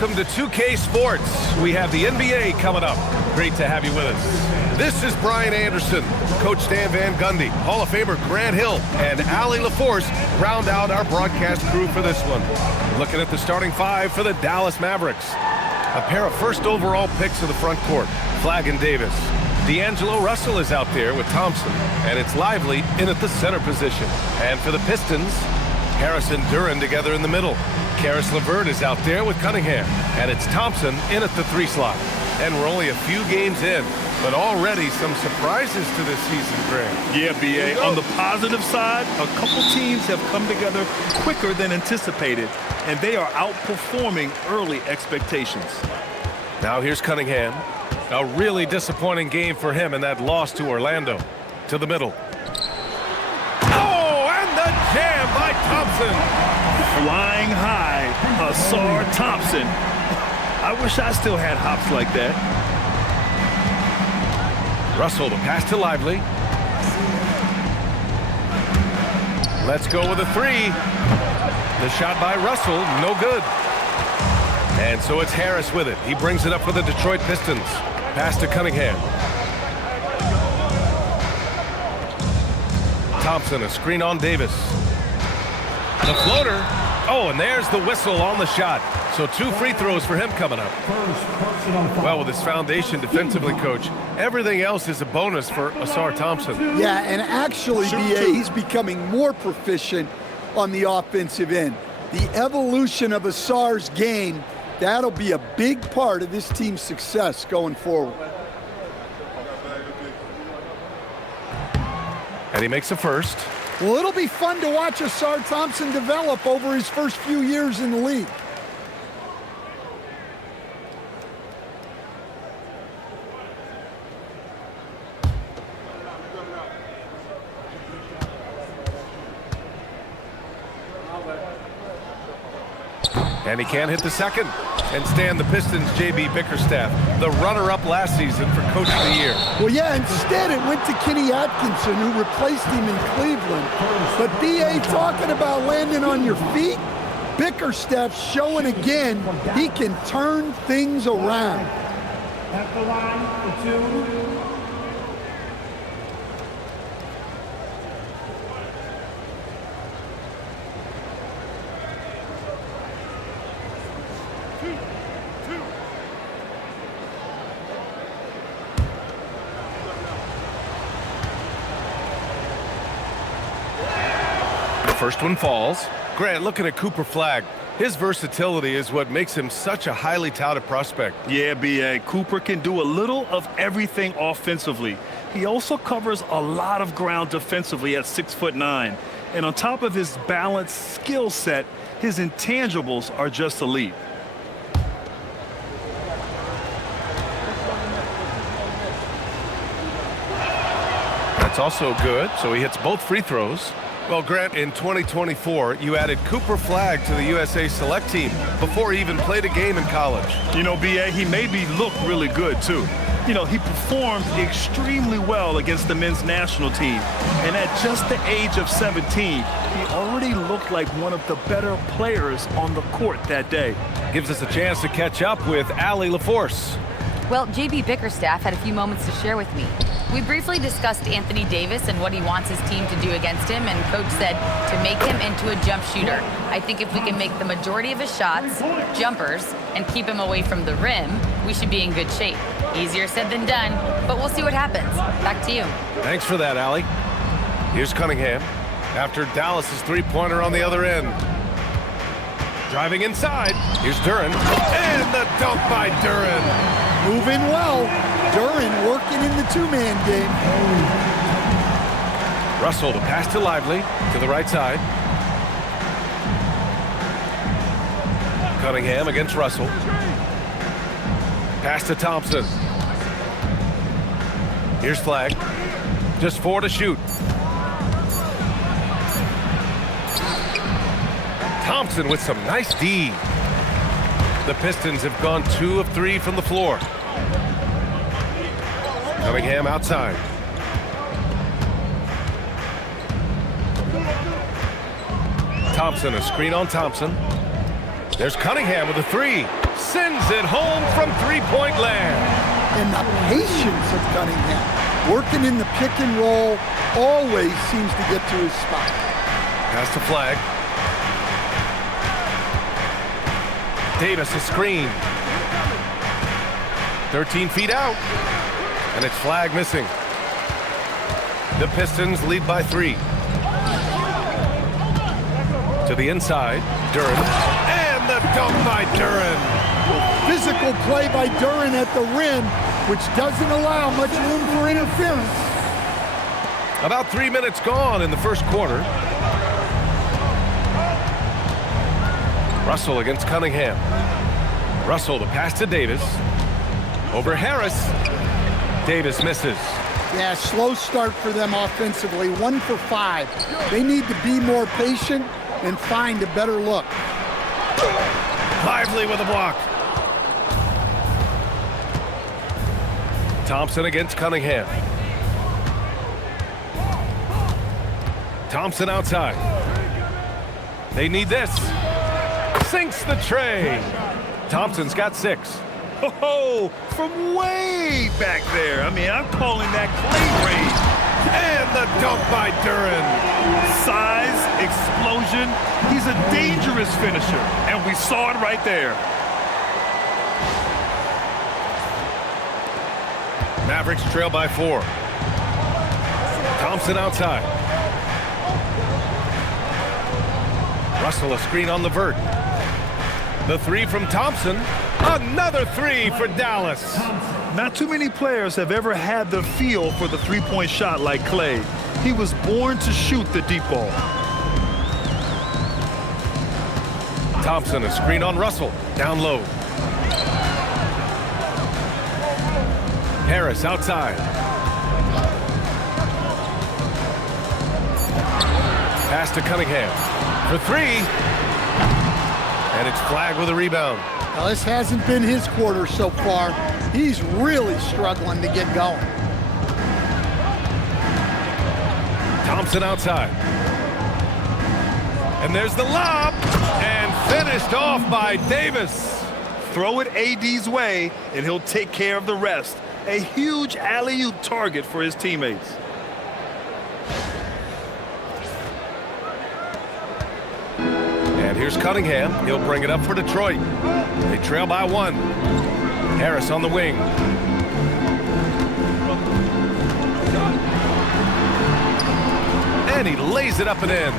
Welcome to 2K Sports. We have the NBA coming up. Great to have you with us. This is Brian Anderson, Coach Stan Van Gundy, Hall of Famer Grant Hill, and Allie LaForce round out our broadcast crew for this one. Looking at the starting five for the Dallas Mavericks. A pair of first overall picks of the front court, Flagg and Davis. D'Angelo Russell is out there with Thompson, and it's Lively in at the center position. And for the Pistons, Harris and Duren together in the middle. Caris LeVert is out there with Cunningham, and it's Thompson in at the 3 slot. And we're only a few games in, but already some surprises to this season, Grant. Yeah, B.A. On the positive side, a couple teams have come together quicker than anticipated, and they are outperforming early expectations. Now here's Cunningham. A really disappointing game for him in that loss to Orlando. To the middle. Oh, and the jam by Thompson. Flying high, Ausar Thompson. I wish I still had hops like that. Russell, the pass to Lively. Let's go with a 3. The shot by Russell, no good. And so it's Harris with it. He brings it up for the Detroit Pistons. Pass to Cunningham. Thompson, a screen on Davis. The floater. Oh, and there's the whistle on the shot. So 2 free throws for him coming up. Well, with his foundation defensively, Coach, everything else is a bonus for Ausar Thompson. Yeah, and actually, B.A., he's becoming more proficient on the offensive end. The evolution of Ausar's game, that'll be a big part of this team's success going forward. And he makes a first. Well, it'll be fun to watch Ausar Thompson develop over his first few years in the league. And he can't hit the second. And Stan, the Pistons' J.B. Bickerstaff, the runner-up last season for Coach of the Year. Well, yeah, instead it went to Kenny Atkinson, who replaced him in Cleveland. But B.A., talking about landing on your feet, Bickerstaff's showing again he can turn things around. At the line for 2. First one falls. Grant, looking at Cooper Flagg, his versatility is what makes him such a highly touted prospect. Yeah, B.A. Cooper can do a little of everything offensively. He also covers a lot of ground defensively at 6'9". And on top of his balanced skill set, his intangibles are just elite. That's also good, so he hits both free throws. Well, Grant, in 2024, you added Cooper Flagg to the USA Select Team before he even played a game in college. You know, B.A., he made me look really good, too. You know, he performed extremely well against the men's national team. And at just the age of 17, he already looked like one of the better players on the court that day. Gives us a chance to catch up with Allie LaForce. Well, J.B. Bickerstaff had a few moments to share with me. We briefly discussed Anthony Davis and what he wants his team to do against him, and Coach said to make him into a jump shooter. I think if we can make the majority of his shots jumpers and keep him away from the rim, we should be in good shape. Easier said than done, but we'll see what happens. Back to you. Thanks for that, Allie. Here's Cunningham after Dallas's three-pointer on the other end. Driving inside. Here's Duren. And the dunk by Duren. Moving well. Duren working in the 2-man game. Russell, the pass to Lively to the right side. Cunningham against Russell. Pass to Thompson. Here's Flagg. Just 4 to shoot. Thompson with some nice D. The Pistons have gone 2 of 3 from the floor. Cunningham outside. Thompson, a screen on Thompson. There's Cunningham with a 3. sends it home from three-point land. And the patience of Cunningham, working in the pick and roll, always seems to get to his spot. Pass to Flagg. Davis a screen. 13 feet out. And it's Flagg missing. The Pistons lead by 3. To the inside, Duren. And the dunk by Duren. Physical play by Duren at the rim, which doesn't allow much room for interference. About 3 minutes gone in the first quarter. Russell against Cunningham. Russell, the pass to Davis. Over Harris. Davis misses. Yeah, slow start for them offensively, 1 for 5. They need to be more patient and find a better look. Lively with a block. Thompson against Cunningham. Thompson outside. They need this. Sinks the tray. Thompson's got 6. Oh, from way back there. I mean, I'm calling that Klay range. And the dunk by Duren. Size, explosion. He's a dangerous finisher, and we saw it right there. Mavericks trail by 4. Thompson outside. Russell a screen on the vert. The 3 from Thompson. Another 3 for Dallas. Not too many players have ever had the feel for the three-point shot like Klay. He was born to shoot the deep ball. Thompson a screen on Russell. Down low. Harris outside. Pass to Cunningham for 3. And it's Flagg with a rebound. Now, this hasn't been his quarter so far. He's really struggling to get going. Thompson outside. And there's the lob. And finished off by Davis. Throw it AD's way, and he'll take care of the rest. A huge alley-oop target for his teammates. And here's Cunningham. He'll bring it up for Detroit. They trail by 1. Harris on the wing. And he lays it up and in.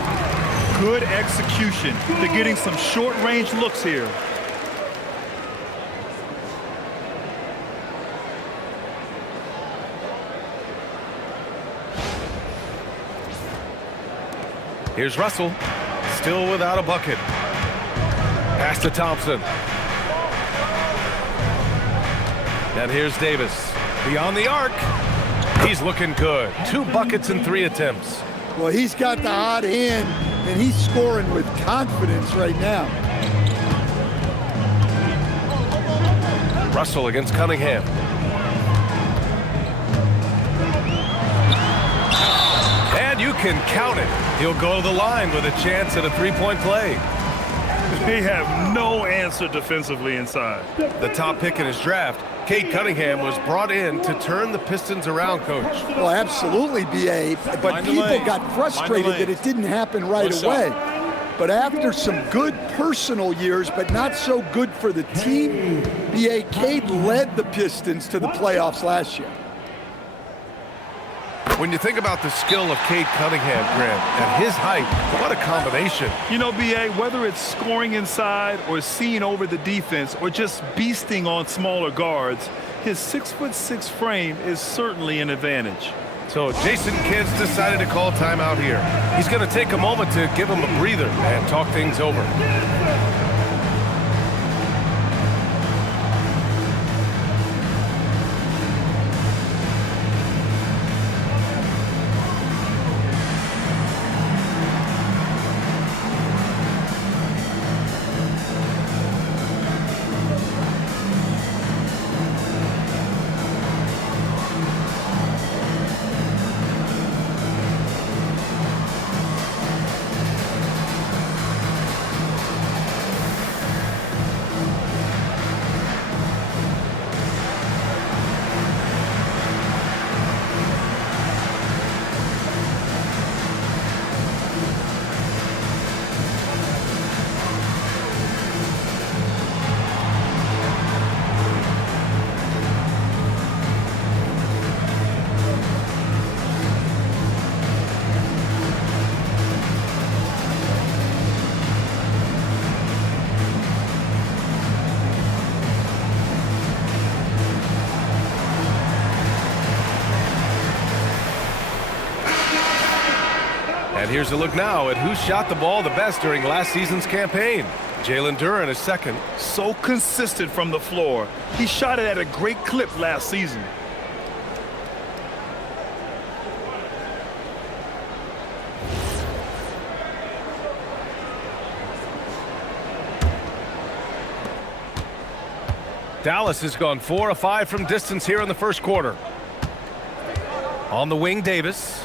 Good execution. They're getting some short-range looks here. Here's Russell. Still without a bucket. Pass to Thompson. And here's Davis. Beyond the arc. He's looking good. 2 buckets in 3 attempts. Well, he's got the hot hand, and he's scoring with confidence right now. Russell against Cunningham. And you can count it. He'll go to the line with a chance at a 3-point play. They have no answer defensively inside. The top pick in his draft, Cade Cunningham, was brought in to turn the Pistons around, Coach. Well, absolutely, B.A., but people got frustrated that it didn't happen right away. But after some good personal years, but not so good for the team, B.A., Cade led the Pistons to the playoffs last year. When you think about the skill of Cade Cunningham, Grant, and his height, what a combination. You know, B.A., whether it's scoring inside or seeing over the defense or just beasting on smaller guards, his 6'6" frame is certainly an advantage. So Jason Kidd's decided to call timeout here. He's going to take a moment to give him a breather and talk things over. And here's a look now at who shot the ball the best during last season's campaign. Jalen Duren is second. So consistent from the floor. He shot it at a great clip last season. Dallas has gone 4 of 5 from distance here in the first quarter. On the wing, Davis.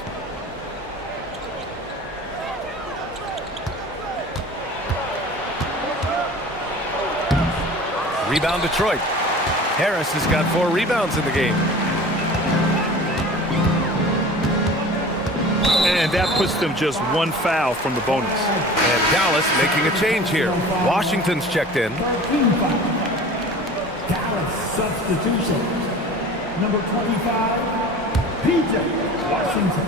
Rebound, Detroit. Harris has got 4 rebounds in the game. And that puts them just 1 foul from the bonus. And Dallas making a change here. Washington's checked in. Dallas substitution. Number 25, PJ Washington.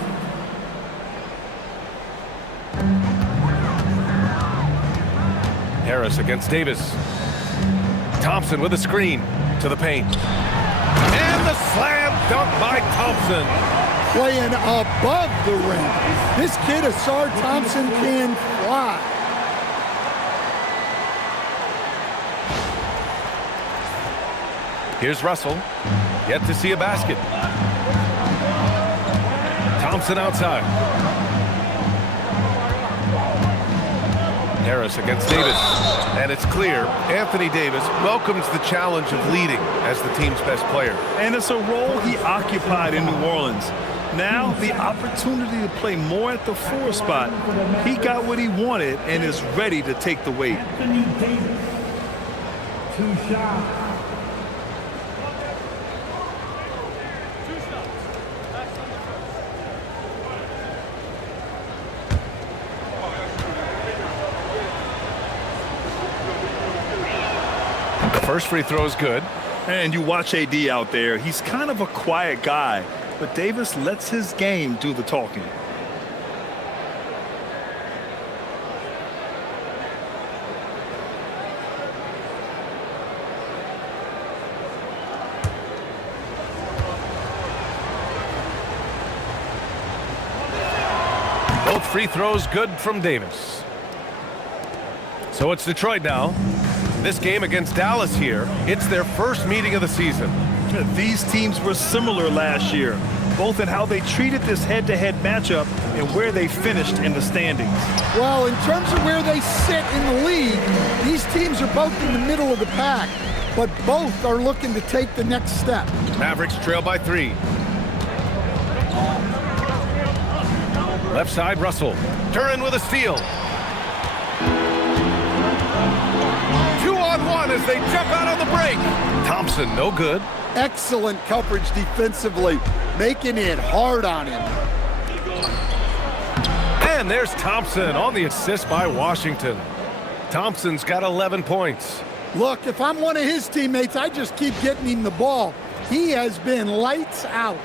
Harris against Davis. Thompson with a screen to the paint. And the slam dunk by Thompson. Playing above the rim. This kid, Ausar Thompson, can fly. Here's Russell. Yet to see a basket. Thompson outside. Harris against Davis. And it's clear Anthony Davis welcomes the challenge of leading as the team's best player. And it's a role he occupied in New Orleans. Now the opportunity to play more at the 4 spot. He got what he wanted and is ready to take the weight. Anthony Davis. 2 shots. First free throw is good. And you watch AD out there. He's kind of a quiet guy, but Davis lets his game do the talking. Both free throws good from Davis. So it's Detroit now. This game against Dallas here, it's their first meeting of the season. These teams were similar last year, both in how they treated this head-to-head matchup and where they finished in the standings. Well, in terms of where they sit in the league, these teams are both in the middle of the pack, but both are looking to take the next step. Mavericks trail by 3. Left side, Russell. Duren with a steal. 2-on-1 as they jump out on the break. Thompson, no good. Excellent coverage defensively, making it hard on him. And there's Thompson on the assist by Washington. Thompson's got 11 points. Look, if I'm one of his teammates, I just keep getting him the ball. He has been lights out.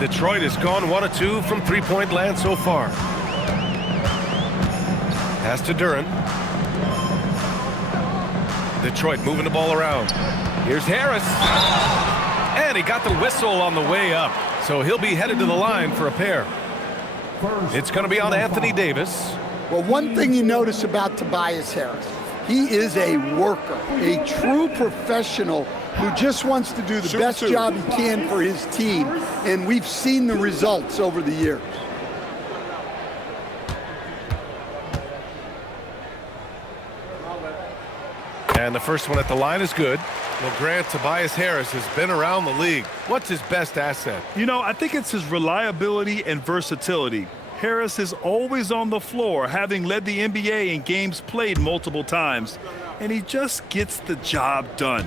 Detroit has gone 1 of 2 from three-point land so far. Pass to Duren. Detroit moving the ball around. Here's Harris. And he got the whistle on the way up. So he'll be headed to the line for a pair. It's going to be on Anthony Davis. Well, one thing you notice about Tobias Harris, he is a worker, a true professional who just wants to do the best job he can for his team. And we've seen the results over the years. And the first one at the line is good. Well, Grant, Tobias Harris has been around the league. What's his best asset? You know, I think it's his reliability and versatility. Harris is always on the floor, having led the NBA in games played multiple times, and he just gets the job done.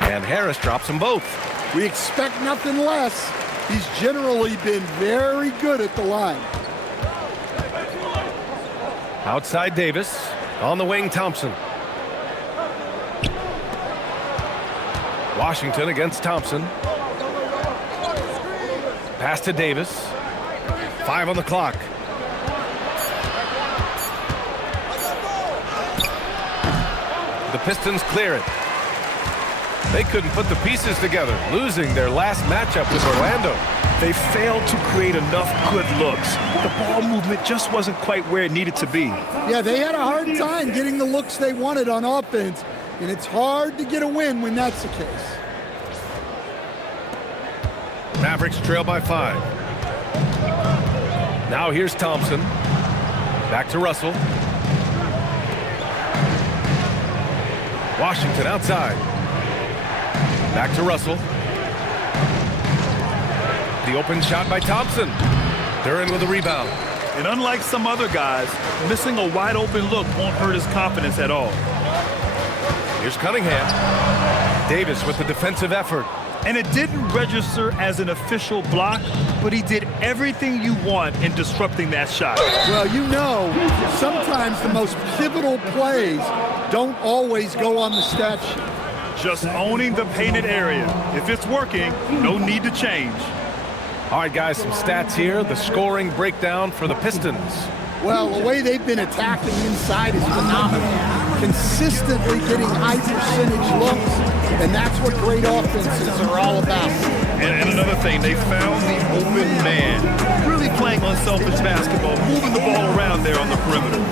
And Harris drops them both. We expect nothing less. He's generally been very good at the line. Outside Davis. On the wing, Thompson. Washington against Thompson. Pass to Davis. 5 on the clock. The Pistons clear it. They couldn't put the pieces together, losing their last matchup with Orlando. They failed to create enough good looks. The ball movement just wasn't quite where it needed to be. Yeah, they had a hard time getting the looks they wanted on offense, and it's hard to get a win when that's the case. Mavericks trail by 5. Now here's Thompson. Back to Russell. Washington outside. Back to Russell. The open shot by Thompson. Duren with a rebound. And unlike some other guys, missing a wide open look won't hurt his confidence at all. Here's Cunningham. Davis with the defensive effort. And it didn't register as an official block, but he did everything you want in disrupting that shot. Well, you know, sometimes the most pivotal plays don't always go on the stat sheet. Just owning the painted area. If it's working, no need to change. All right, guys, some stats here. The scoring breakdown for the Pistons. Well, the way they've been attacking inside is phenomenal. Consistently getting high percentage looks, and that's what great offenses are all about. And another thing, they found the open man. Really playing unselfish basketball, moving the ball around there on the perimeter.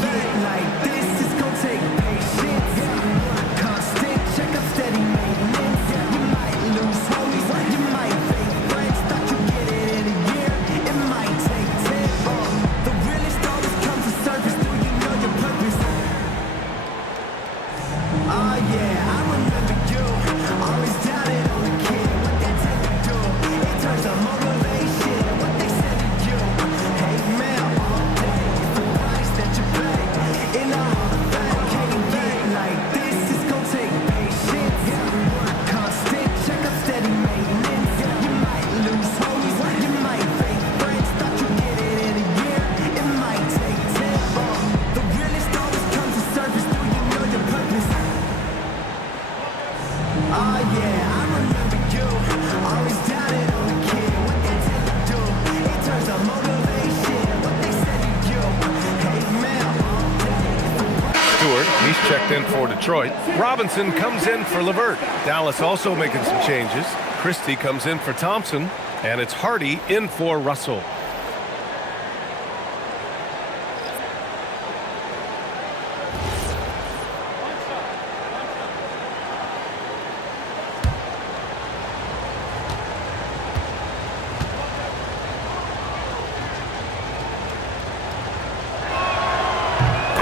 He's checked in for Detroit. Robinson comes in for LeVert. Dallas also making some changes. Christie comes in for Thompson, and it's Hardy in for Russell.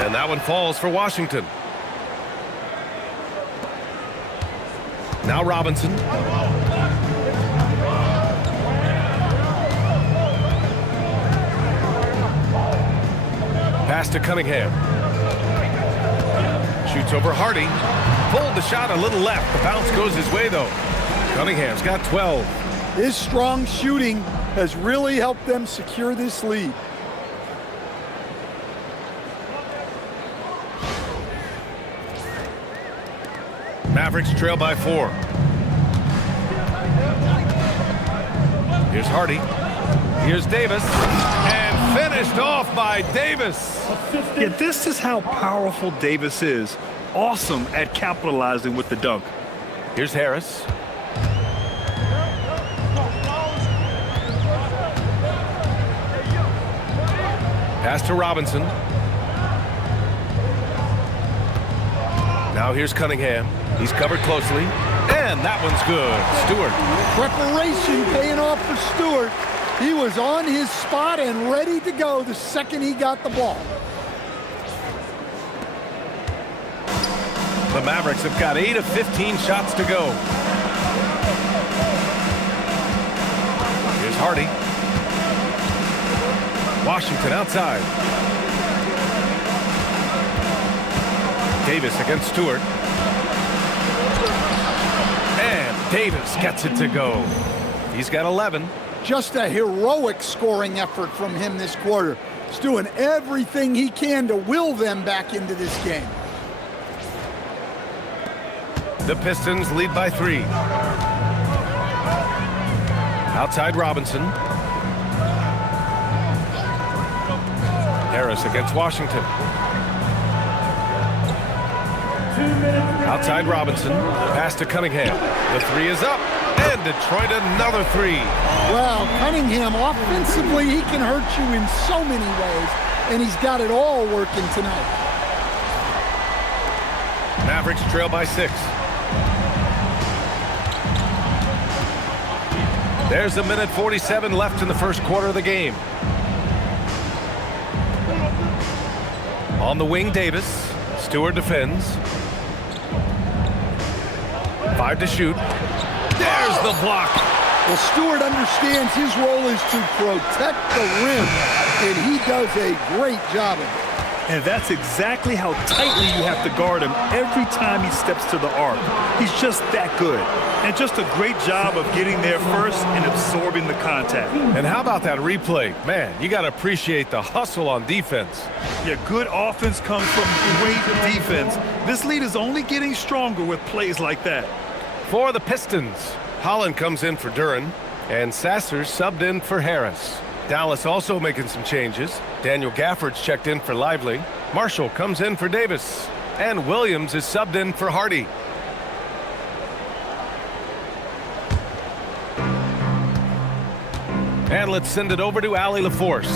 And that one falls for Washington. Now Robinson. Pass to Cunningham. Shoots over Hardy. Pulled the shot a little left. The bounce goes his way, though. Cunningham's got 12. His strong shooting has really helped them secure this lead. Mavericks trail by 4. Here's Hardy. Here's Davis. And finished off by Davis. Yeah, this is how powerful Davis is. Awesome at capitalizing with the dunk. Here's Harris. Pass to Robinson. Now here's Cunningham. He's covered closely. And that one's good. Stewart. Preparation paying off for Stewart. He was on his spot and ready to go the second he got the ball. The Mavericks have got 8 of 15 shots to go. Here's Hardy. Washington outside. Davis against Stewart. And Davis gets it to go. He's got 11. Just a heroic scoring effort from him this quarter. He's doing everything he can to will them back into this game. The Pistons lead by 3. Outside Robinson. Harris against Washington. Outside Robinson, pass to Cunningham. The three is up, and Detroit another three. Well, Cunningham, offensively, he can hurt you in so many ways, and he's got it all working tonight. Mavericks trail by 6. There's a minute 47 left in the first quarter of the game. On the wing, Davis. Stewart defends. 5 to shoot. There's the block. Well, Stewart understands his role is to protect the rim, and he does a great job of it. And that's exactly how tightly you have to guard him every time he steps to the arc. He's just that good. And just a great job of getting there first and absorbing the contact. And how about that replay? Man, you got to appreciate the hustle on defense. Yeah, good offense comes from great defense. This lead is only getting stronger with plays like that. For the Pistons, Holland comes in for Duren, and Sasser subbed in for Harris. Dallas also making some changes. Daniel Gafford's checked in for Lively. Marshall comes in for Davis. And Williams is subbed in for Hardy. And let's send it over to Allie LaForce.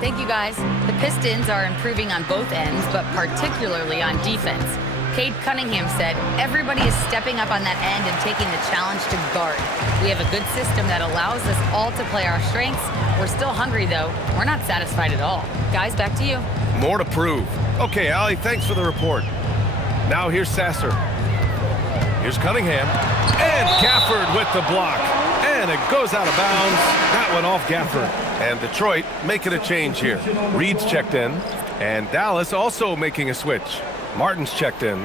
Thank you, guys. The Pistons are improving on both ends, but particularly on defense. Cade Cunningham said, everybody is stepping up on that end and taking the challenge to guard. We have a good system that allows us all to play our strengths. We're still hungry, though. We're not satisfied at all. Guys, back to you. More to prove. Okay, Allie, thanks for the report. Now here's Sasser. Here's Cunningham. And Gafford with the block. And it goes out of bounds. That went off Gafford. And Detroit making a change here. Reed's checked in. And Dallas also making a switch. Martin's checked in.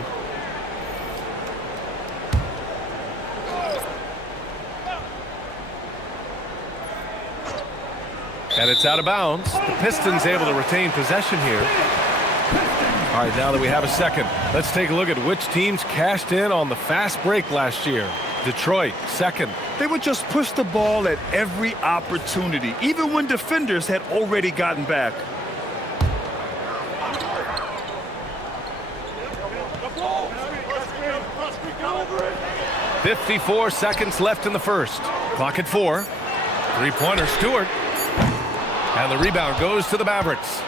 And it's out of bounds. The Pistons able to retain possession here. All right, now that we have a second, let's take a look at which teams cashed in on the fast break last year. Detroit, second. They would just push the ball at every opportunity, even when defenders had already gotten back. 54 seconds left in the first. Clock at 4. Three-pointer, Stewart. And the rebound goes to the Mavericks.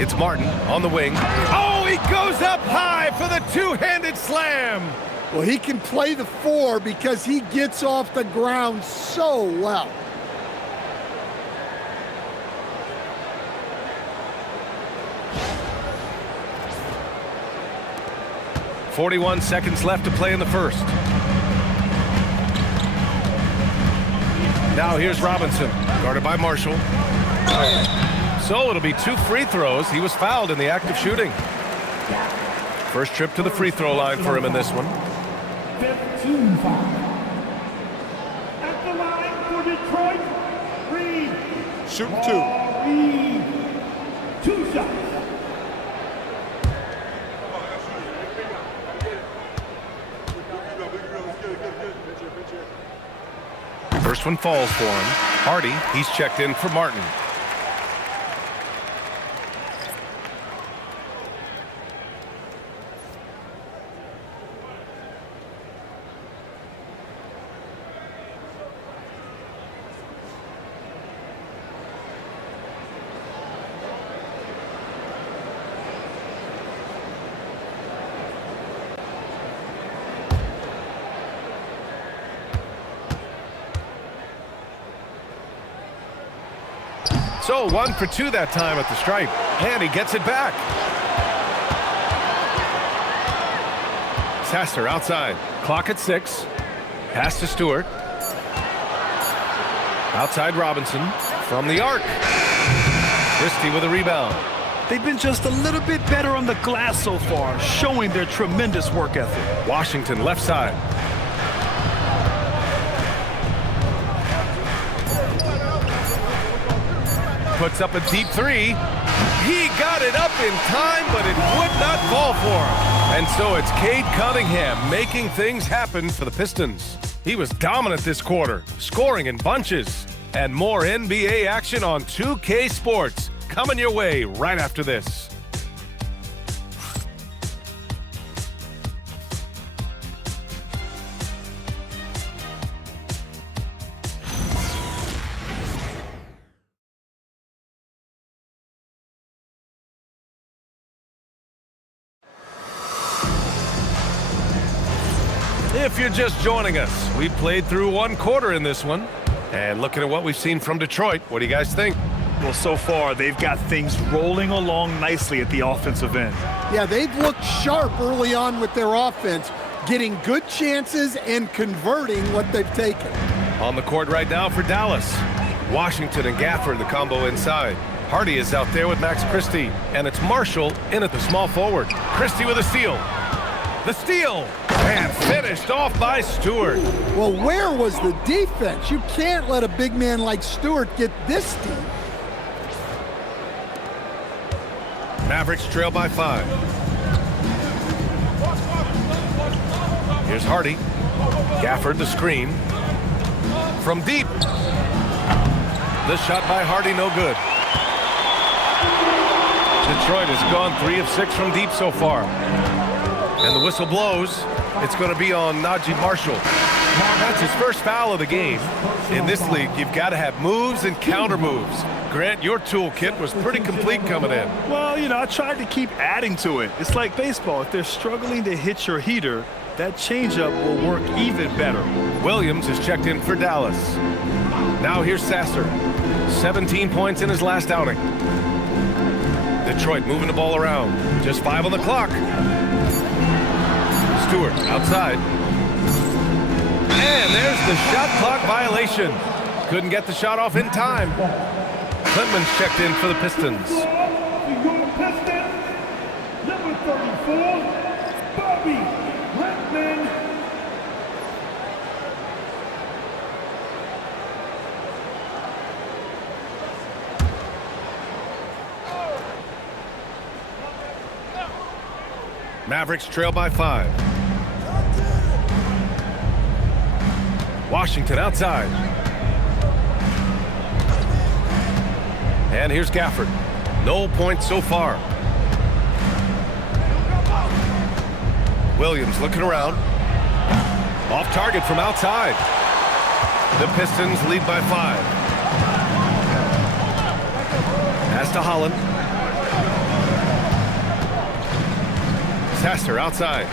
It's Martin on the wing. Oh, he goes up high for the two-handed slam. Well, he can play the 4 because he gets off the ground so well. .41 seconds left to play in the first. Now here's Robinson, guarded by Marshall. So it'll be 2 free throws. He was fouled in the act of shooting. First trip to the free throw line for him in this one. 15 foul. At the line for Detroit, Reed. Shooting 2. Reed. 2 shots. First one falls for him. Hardy, he's checked in for Martin. So 1 for 2 that time at the stripe, and he gets it back. Sasser outside. Clock at 6. Pass to Stewart. Outside Robinson from the arc. Christie with a rebound. They've been just a little bit better on the glass so far, showing their tremendous work ethic. Washington left side. Puts up a deep 3. He got it up in time, but it would not fall for him. And so it's Cade Cunningham making things happen for the Pistons. He was dominant this quarter, scoring in bunches. And more NBA action on 2K Sports coming your way right after this. If you're just joining us, we played through one quarter in this one. And looking at what we've seen from Detroit, what do you guys think? Well, so far, they've got things rolling along nicely at the offensive end. Yeah, they've looked sharp early on with their offense, getting good chances and converting what they've taken. On the court right now for Dallas. Washington and Gafford, the combo inside. Hardy is out there with Max Christie, and it's Marshall in at the small forward. Christie with a steal. The steal, and finished off by Stewart. Well, where was the defense? You can't let a big man like Stewart get this deep. Mavericks trail by 5. Here's Hardy. Gafford the screen. From deep. The shot by Hardy, no good. Detroit has gone 3 of 6 from deep so far. And the whistle blows. It's going to be on Najee Marshall. That's his first foul of the game. In this league, you've got to have moves and counter moves. Grant, your toolkit was pretty complete coming in. Well, you know, I tried to keep adding to it. It's like baseball. If they're struggling to hit your heater, that changeup will work even better. Williams is checked in for Dallas. Now here's Sasser. 17 points in his last outing. Detroit moving the ball around. Just 5 on the clock. Stewart outside. And there's the shot clock violation. Couldn't get the shot off in time. Clemens checked in for the Pistons. Your Pistons, number 34, Bobby Redman. Mavericks trail by 5. Washington outside. And here's Gafford. No points so far. Williams looking around. Off target from outside. The Pistons lead by 5. Pass to Holland. Sasser outside.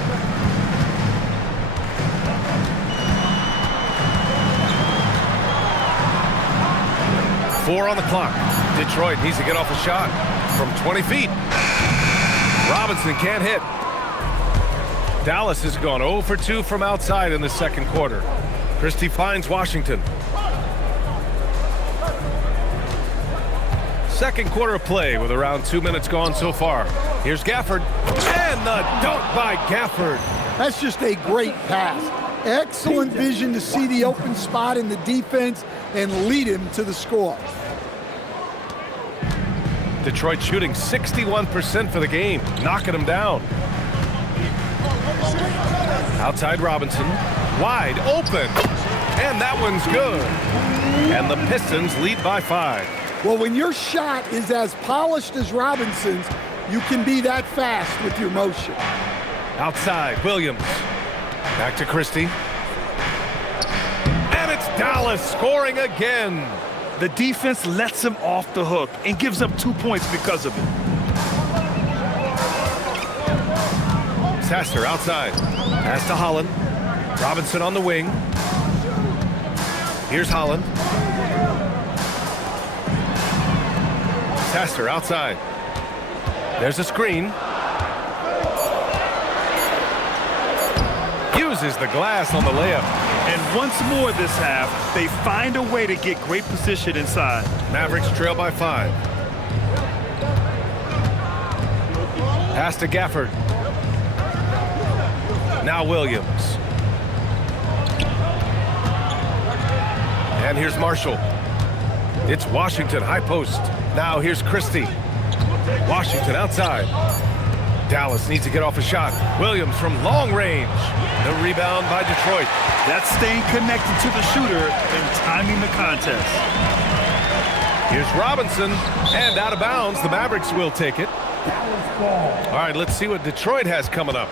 Four on the clock. Detroit needs to get off a shot from 20 feet. Robinson can't hit. Dallas has gone 0 for 2 from outside in the second quarter. Christie finds Washington. Second quarter of play with around 2 minutes gone so far. Here's Gafford. And the dunk by Gafford. That's just a great pass. Excellent vision to see the open spot in the defense and lead him to the score. Detroit shooting 61% for the game, knocking him down. Outside Robinson, wide open, and that one's good. And the Pistons lead by 5. Well, when your shot is as polished as Robinson's, you can be that fast with your motion. Outside, Williams. Back to Christie. And it's Dallas scoring again. The defense lets him off the hook and gives up 2 points because of it. Sasser outside. Pass to Holland. Robinson on the wing. Here's Holland. Sasser outside. There's a screen. Uses the glass on the layup. And once more this half, they find a way to get great position inside. Mavericks trail by 5. Pass to Gafford. Now Williams. And here's Marshall. It's Washington, high post. Now here's Christie. Washington outside. Dallas needs to get off a shot. Williams from long range. The rebound by Detroit. That's staying connected to the shooter and timing the contest. Here's Robinson, and out of bounds. The Mavericks will take it. All right, let's see what Detroit has coming up.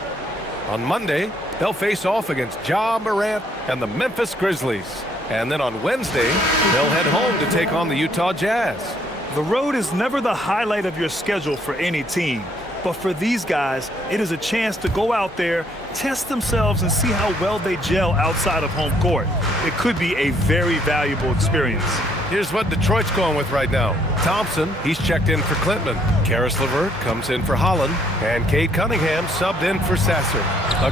On Monday, they'll face off against Ja Morant and the Memphis Grizzlies. And then on Wednesday, they'll head home to take on the Utah Jazz. The road is never the highlight of your schedule for any team. But for these guys, it is a chance to go out there, test themselves, and see how well they gel outside of home court. It could be a very valuable experience. Here's what Detroit's going with right now. Thompson, he's checked in for Klintman. Karis LeVert comes in for Holland. And Cade Cunningham subbed in for Sasser.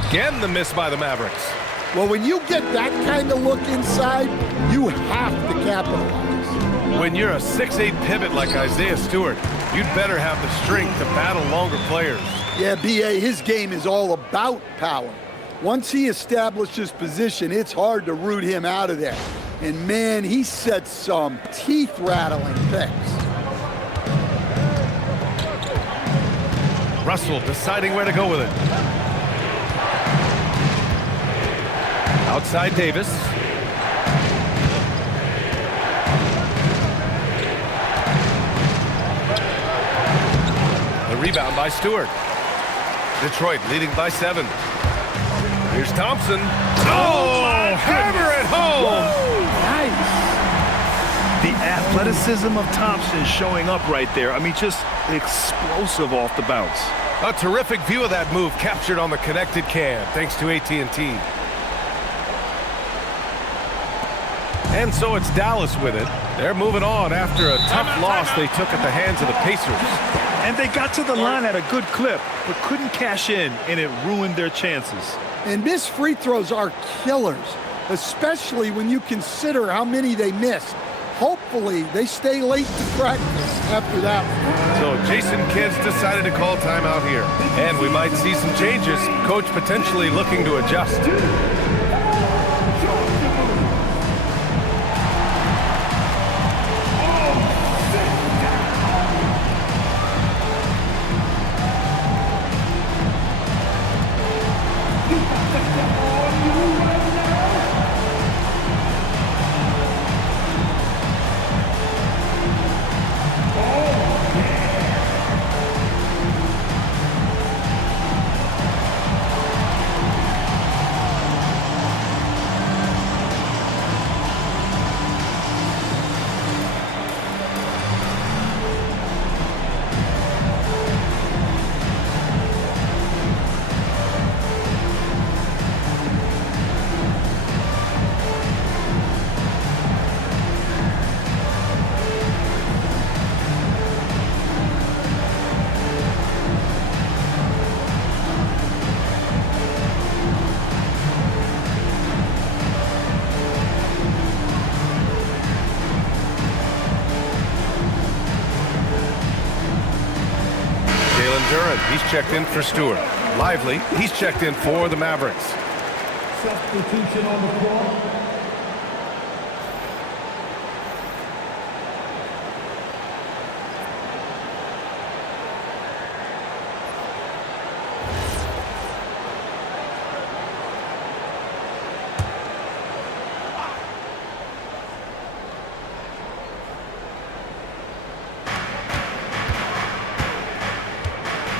Again, the miss by the Mavericks. Well, when you get that kind of look inside, you have to capitalize. When you're a 6'8" pivot like Isaiah Stewart, you'd better have the strength to battle longer players. Yeah, B.A., his game is all about power. Once he establishes position, it's hard to root him out of there. And, man, he sets some teeth-rattling picks. Russell deciding where to go with it. Outside Davis. The rebound by Stewart. Detroit leading by 7. Here's Thompson. Oh, hammer it home! Nice. The athleticism of Thompson showing up right there. I mean, just explosive off the bounce. A terrific view of that move captured on the connected cam, thanks to AT&T. And so it's Dallas with it. They're moving on after a tough loss they took at the hands of the Pacers. And they got to the line at a good clip, but couldn't cash in, and it ruined their chances. And missed free throws are killers, especially when you consider how many they missed. Hopefully, they stay late to practice after that. So Jason Kidd's decided to call timeout here. And we might see some changes. Coach potentially looking to adjust. Jalen Duren, he's checked in for Stewart. Lively, he's checked in for the Mavericks. Substitution on the floor.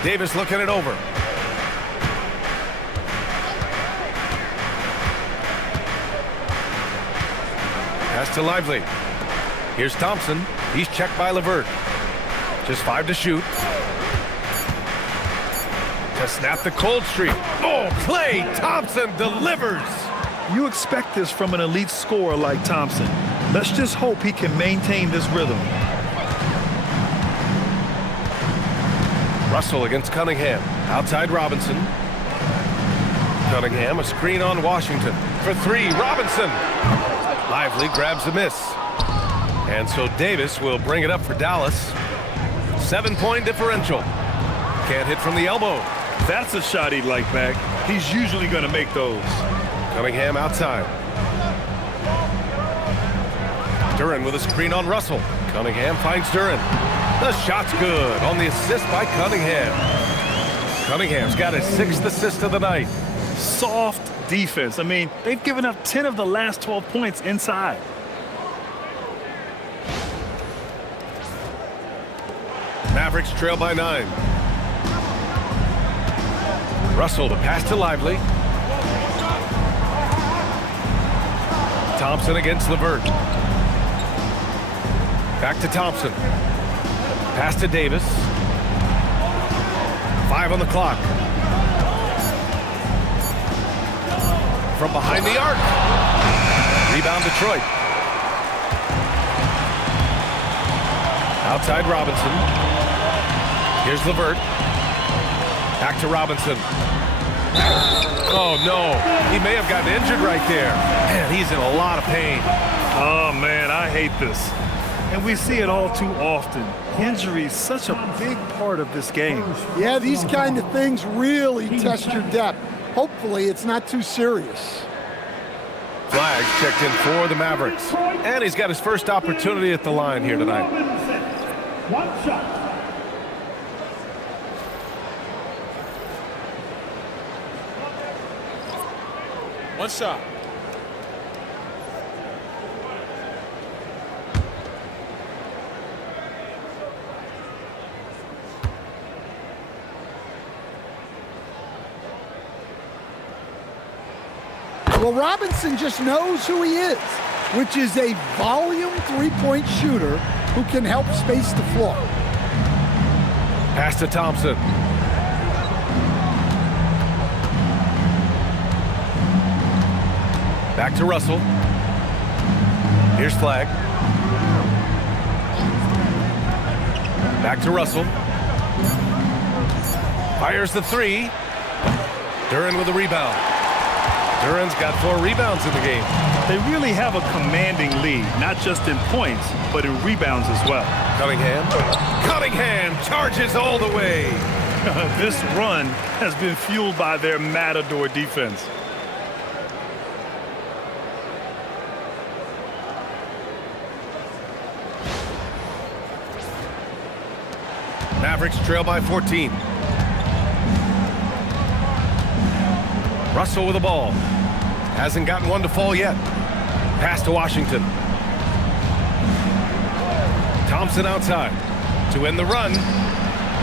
Davis looking it over. Pass to Lively. Here's Thompson. He's checked by LeVert. Just 5 to shoot. To snap the cold streak. Oh, Klay Thompson delivers. You expect this from an elite scorer like Thompson. Let's just hope he can maintain this rhythm. Russell against Cunningham. Outside Robinson. Cunningham, a screen on Washington. For 3, Robinson. Lively grabs the miss. And so Davis will bring it up for Dallas. 7-point differential. Can't hit from the elbow. That's a shot he'd like back. He's usually going to make those. Cunningham outside. Duren with a screen on Russell. Cunningham finds Duren. The shot's good on the assist by Cunningham. Cunningham's got his 6th assist of the night. Soft defense. I mean, they've given up 10 of the last 12 points inside. Mavericks trail by 9. Russell to pass to Lively. Thompson against LeVert. Back to Thompson. Pass to Davis. 5 on the clock. From behind the arc. Rebound Detroit. Outside Robinson. Here's LeVert. Back to Robinson. Oh, no. He may have gotten injured right there. Man, he's in a lot of pain. Oh, man, I hate this. And we see it all too often. Injury is such a big part of this game. Yeah, these kind of things really test your depth. Hopefully, it's not too serious. Flagg checked in for the Mavericks. And he's got his first opportunity at the line here tonight. One shot. One shot. Well, Robinson just knows who he is, which is a volume three-point shooter who can help space the floor. Pass to Thompson. Back to Russell. Here's Flagg. Back to Russell. Fires the three. Duren with a rebound. Duren's got 4 rebounds in the game. They really have a commanding lead, not just in points, but in rebounds as well. Cunningham. Cunningham charges all the way. This run has been fueled by their matador defense. Mavericks trail by 14. Russell with the ball. Hasn't gotten one to fall yet. Pass to Washington. Thompson outside to end the run.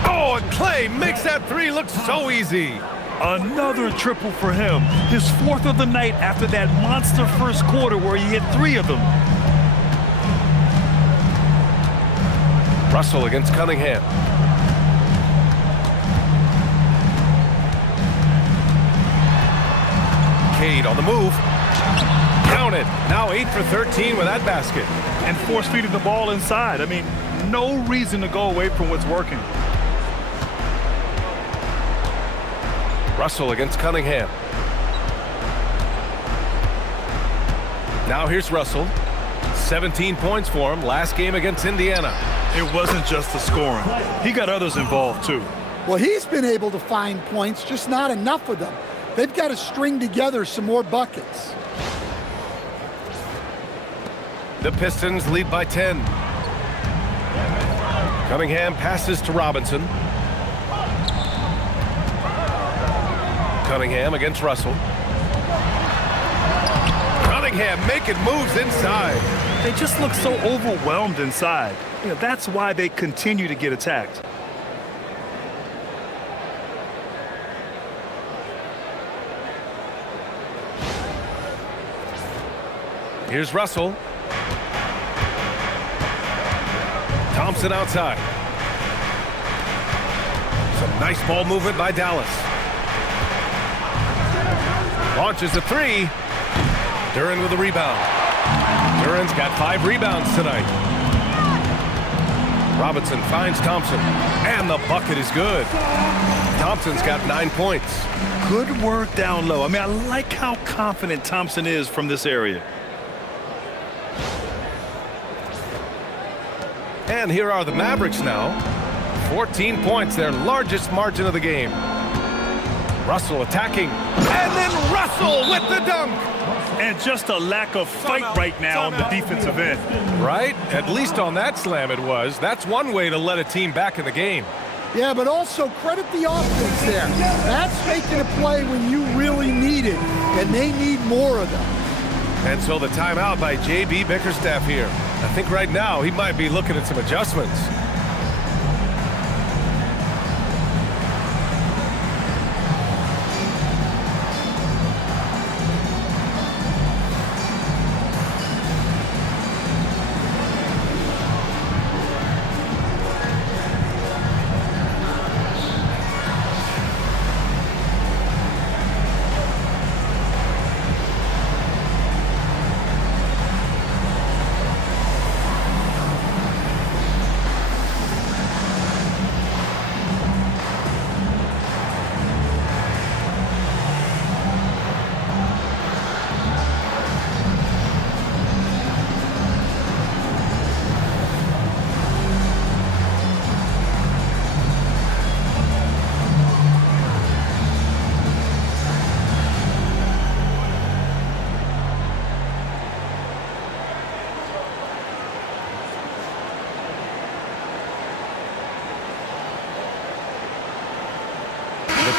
Oh, and Klay makes that three look so easy. Another triple for him. His 4th of the night after that monster first quarter where he hit 3 of them. Russell against Cunningham. Cade on the move. Counted. Now 8 for 13 with that basket. And force-feeding the ball inside. I mean, no reason to go away from what's working. Russell against Cunningham. Now here's Russell. 17 points for him last game against Indiana. It wasn't just the scoring. He got others involved, too. Well, he's been able to find points, just not enough of them. They've got to string together some more buckets. The Pistons lead by 10. Cunningham passes to Robinson. Cunningham against Russell. Cunningham making moves inside. They just look so overwhelmed inside. You know, that's why they continue to get attacked. Here's Russell. Thompson outside. Some nice ball movement by Dallas. Launches a three. Duren with a rebound. Duren's got 5 rebounds tonight. Robinson finds Thompson. And the bucket is good. Thompson's got 9 points. Good work down low. I mean, I like how confident Thompson is from this area. And here are the Mavericks now. 14 points, their largest margin of the game. Russell attacking. And then Russell with the dunk. And just a lack of fight right now on the defensive end. Right? At least on that slam it was. That's one way to let a team back in the game. Yeah, but also credit the offense there. That's making a play when you really need it, and they need more of them. And so the timeout by J.B. Bickerstaff here. I think right now he might be looking at some adjustments.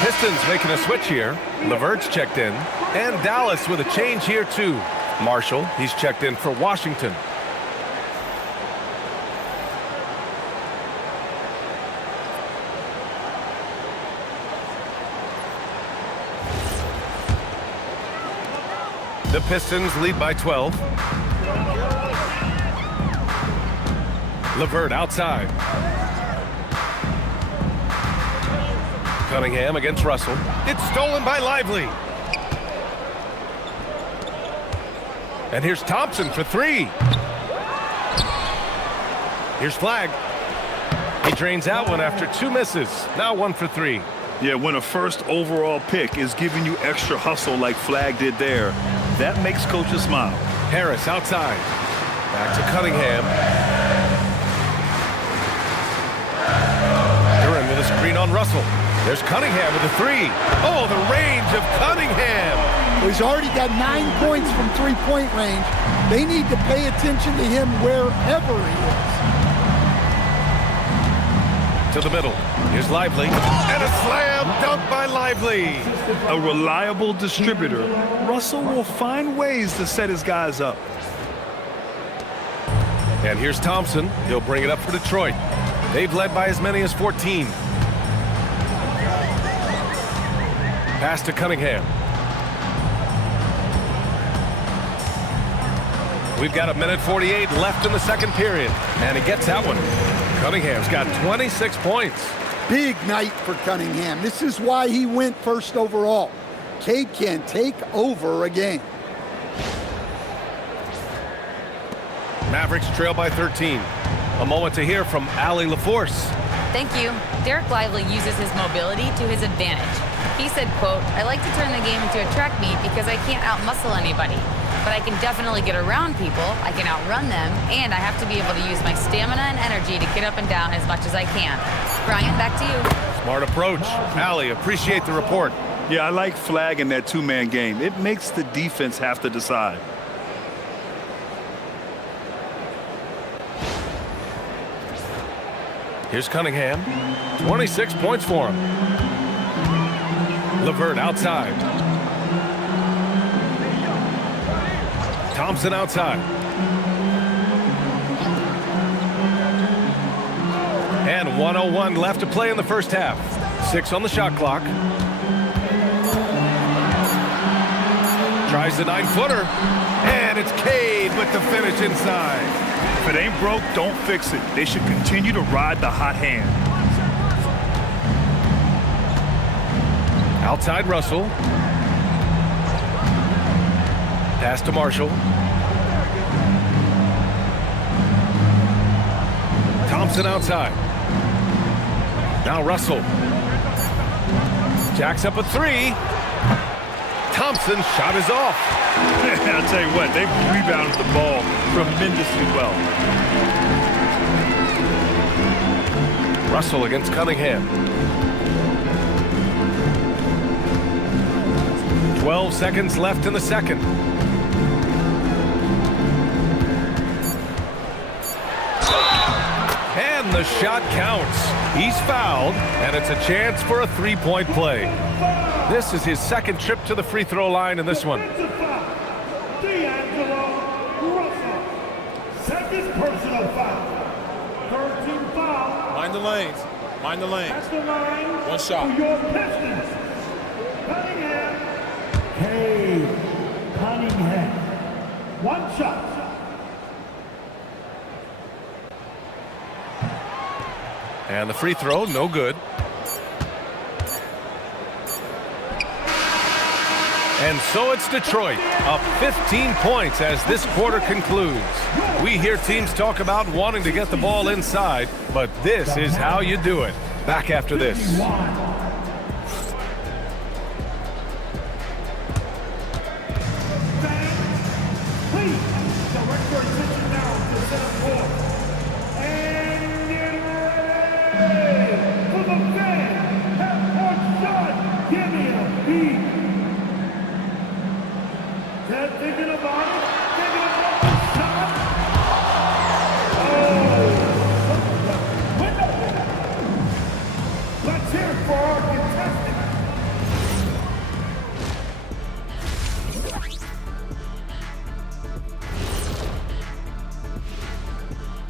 Pistons making a switch here. LeVert's checked in. And Dallas with a change here too. Marshall, he's checked in for Washington. The Pistons lead by 12. LeVert outside. Cunningham against Russell. It's stolen by Lively. And here's Thompson for three. Here's Flagg. He drains that one after two misses. Now 1 for 3. Yeah, when a first overall pick is giving you extra hustle like Flagg did there, that makes coaches smile. Harris outside. Back to Cunningham. Duren with a screen on Russell. There's Cunningham with a three. Oh, the range of Cunningham. Well, he's already got 9 points from three-point range. They need to pay attention to him wherever he is. To the middle. Here's Lively. And a slam dunk by Lively. A reliable distributor, Russell will find ways to set his guys up. And here's Thompson. He'll bring it up for Detroit. They've led by as many as 14. Pass to Cunningham. We've got 1:48 left in the second period. And he gets that one. Cunningham's got 26 points. Big night for Cunningham. This is why he went first overall. Cade can take over a game. Mavericks trail by 13. A moment to hear from Allie LaForce. Thank you. Derek Lively uses his mobility to his advantage. He said, quote, "I like to turn the game into a track meet because I can't outmuscle anybody. But I can definitely get around people, I can outrun them, and I have to be able to use my stamina and energy to get up and down as much as I can." Brian, back to you. Smart approach. Allie, appreciate the report. Yeah, I like Flagg in that two-man game. It makes the defense have to decide. Here's Cunningham. 26 points for him. LeVert outside. Thompson outside. And 1:01 left to play in the first half. 6 on the shot clock. Tries the 9-footer. And it's Cade with the finish inside. If it ain't broke, don't fix it. They should continue to ride the hot hand. Outside Russell. Pass to Marshall. Thompson outside. Now Russell. Jacks up a three. Thompson's shot is off. I'll tell you what, they rebounded the ball tremendously well. Russell against Cunningham. 12 seconds left in the second. And the shot counts. He's fouled, and it's a chance for a three-point play. This is his second trip to the free throw line in this one. Second personal foul. 3rd team foul. Mind the lanes. Mind the lanes. That's the line. One shot. For your Pistons. Cunningham. Cade Cunningham. One shot. And the free throw, no good. And so it's Detroit, up 15 points as this quarter concludes. We hear teams talk about wanting to get the ball inside, but this is how you do it. Back after this. Please, direct your attention now to center court. And get ready for the fan. Half-court shot. Give me a beat. They're thinking about it. Thinking about the shot. Oh. Let's hear it for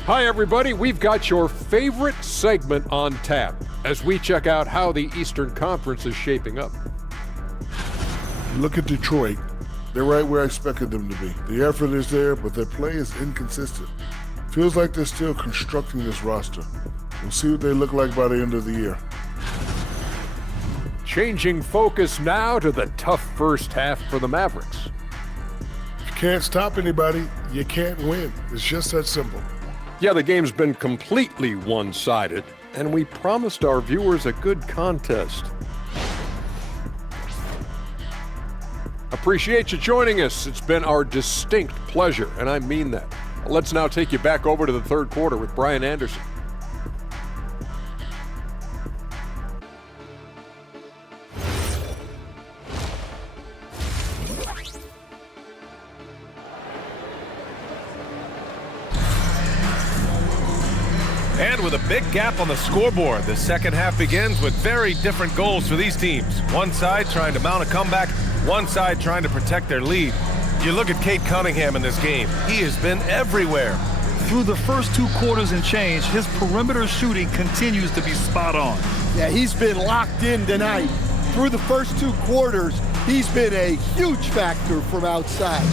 Hi, everybody. We've got your favorite segment on tap as we check out how the Eastern Conference is shaping up. Look at Detroit. They're right where I expected them to be. The effort is there, but their play is inconsistent. Feels like they're still constructing this roster. We'll see what they look like by the end of the year. Changing focus now to the tough first half for the Mavericks. If you can't stop anybody, you can't win. It's just that simple. Yeah, the game's been completely one-sided, and we promised our viewers a good contest. Appreciate you joining us. It's been our distinct pleasure, and I mean that. Let's now take you back over to the third quarter with Brian Anderson. And with a big gap on the scoreboard, the second half begins with very different goals for these teams. One side trying to mount a comeback, one side trying to protect their lead. You look at Cade Cunningham in this game. He has been everywhere. Through the first 2 quarters and change, his perimeter shooting continues to be spot on. Yeah, he's been locked in tonight. Through the first 2 quarters, he's been a huge factor from outside.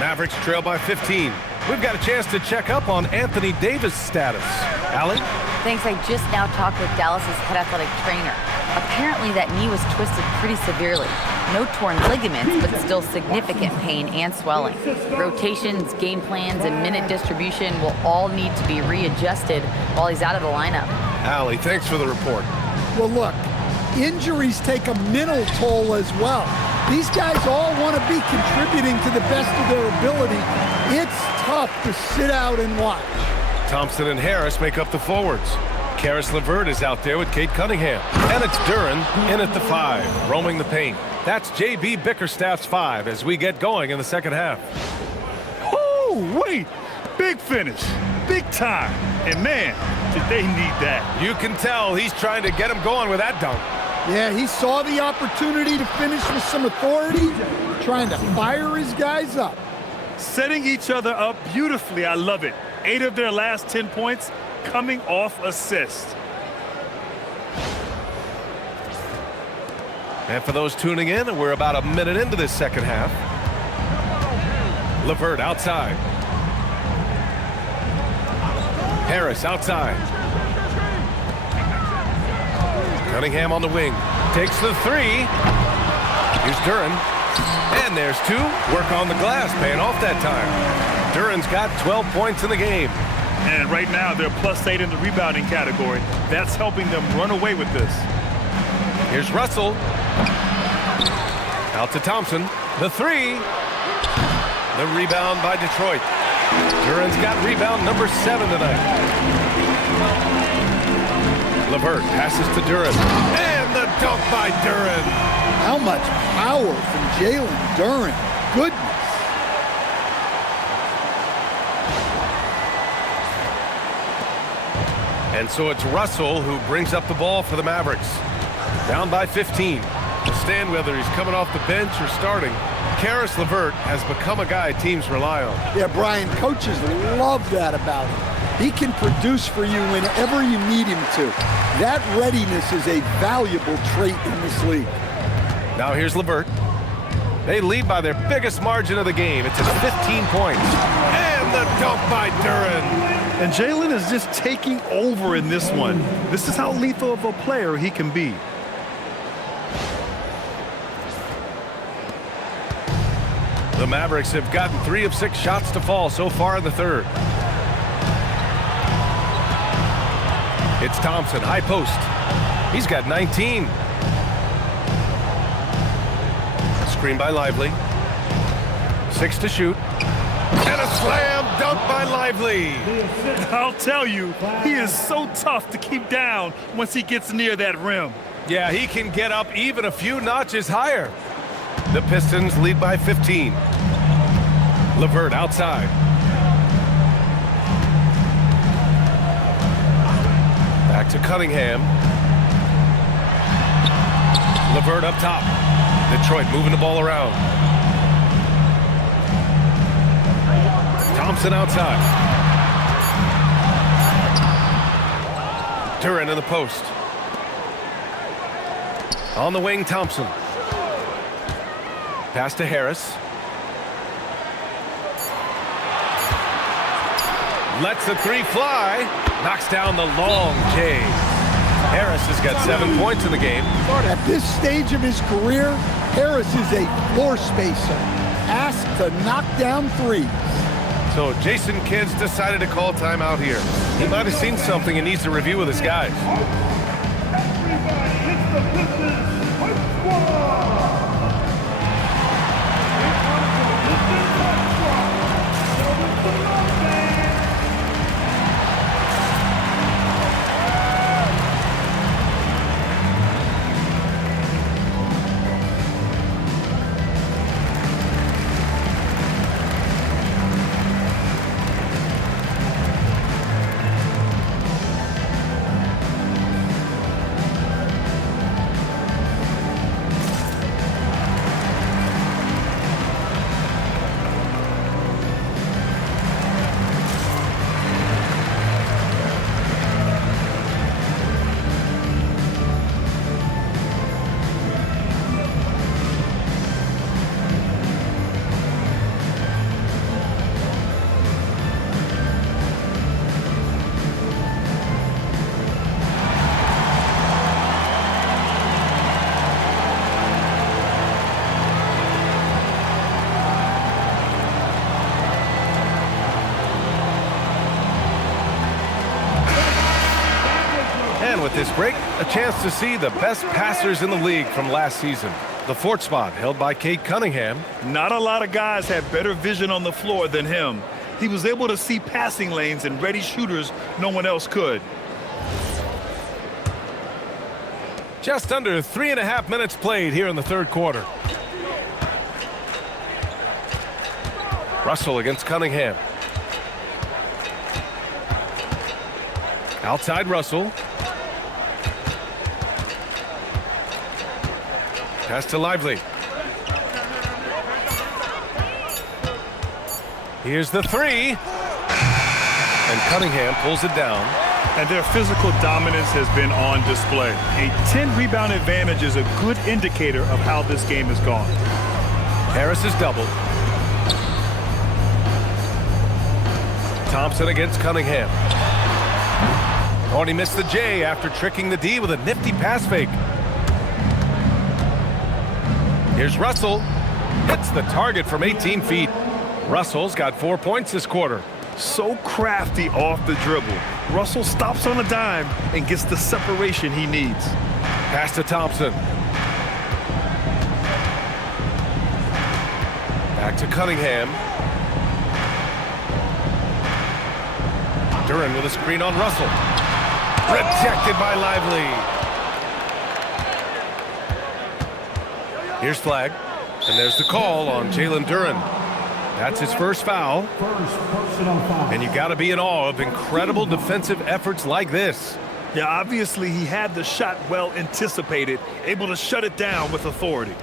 Mavericks trail by 15. We've got a chance to check up on Anthony Davis' status. Allie? Thanks, I just now talked with Dallas's head athletic trainer. Apparently that knee was twisted pretty severely. No torn ligaments, but still significant pain and swelling. Rotations, game plans, and minute distribution will all need to be readjusted while he's out of the lineup. Allie, thanks for the report. Well, look, injuries take a mental toll as well. These guys all want to be contributing to the best of their ability. It's tough to sit out and watch. Thompson and Harris make up the forwards. Caris LeVert is out there with Cade Cunningham. And it's Duren in at the 5, roaming the paint. That's J.B. Bickerstaff's 5 as we get going in the second half. Oh, wait. Big finish. Big time. And man, did they need that. You can tell he's trying to get him going with that dunk. Yeah, he saw the opportunity to finish with some authority, trying to fire his guys up. Setting each other up beautifully. I love it. 8 of their last 10 points coming off assist. And for those tuning in, we're about a minute into this second half. LeVert outside. Harris outside. Cunningham on the wing. Takes the 3. Here's Duren. And there's 2. Work on the glass, paying off that time. Duren's got 12 points in the game. And right now, they're +8 in the rebounding category. That's helping them run away with this. Here's Russell. Out to Thompson. The 3. The rebound by Detroit. Duren's got rebound number 7 tonight. LeVert passes to Duren. And the dunk by Duren. How much power from Jalen Duren. Goodness. And so it's Russell who brings up the ball for the Mavericks. Down by 15. To stand whether he's coming off the bench or starting, Caris LeVert has become a guy teams rely on. Yeah, Brian, coaches love that about him. He can produce for you whenever you need him to. That readiness is a valuable trait in this league. Now here's LeVert. They lead by their biggest margin of the game. It's at 15 points. And the dunk by Duren. And Jalen is just taking over in this one. This is how lethal of a player he can be. The Mavericks have gotten 3 of 6 shots to fall so far in the third. It's Thompson, high post. He's got 19. Screen by Lively. 6 to shoot. And a slam dunk by Lively. I'll tell you, he is so tough to keep down once he gets near that rim. Yeah, he can get up even a few notches higher. The Pistons lead by 15. LeVert outside. Back to Cunningham. LeVert up top. Detroit moving the ball around. Thompson outside. Duren in the post. On the wing, Thompson. Pass to Harris. Lets the three fly. Knocks down the long J. Harris has got 7 points in the game. At this stage of his career, Harris is a floor spacer. Asked to knock down threes. So Jason Kidd's decided to call timeout here. He might have seen something and needs to review with his guys. Everybody, it's the Pistons with squad. Here comes the Pistons with squad. So it's the Mavs. With this break, a chance to see the best passers in the league from last season. The fourth spot held by Cade Cunningham. Not a lot of guys have better vision on the floor than him. He was able to see passing lanes and ready shooters no one else could. Just under 3.5 minutes played here in the third quarter. Russell against Cunningham. Outside Russell. Pass to Lively. Here's the three. And Cunningham pulls it down. And their physical dominance has been on display. A 10-rebound advantage is a good indicator of how this game has gone. Harris is doubled. Thompson against Cunningham. Oh, and he missed the J after tricking the D with a nifty pass fake. Here's Russell. Hits the target from 18 feet. Russell's got 4 points this quarter. So crafty off the dribble. Russell stops on a dime and gets the separation he needs. Pass to Thompson. Back to Cunningham. Duren with a screen on Russell. Rejected by Lively. Here's Flagg, and there's the call on Jalen Duren. That's his first foul. First personal foul. And you got to be in awe of incredible defensive efforts like this. Yeah, obviously he had the shot well anticipated, able to shut it down with authority.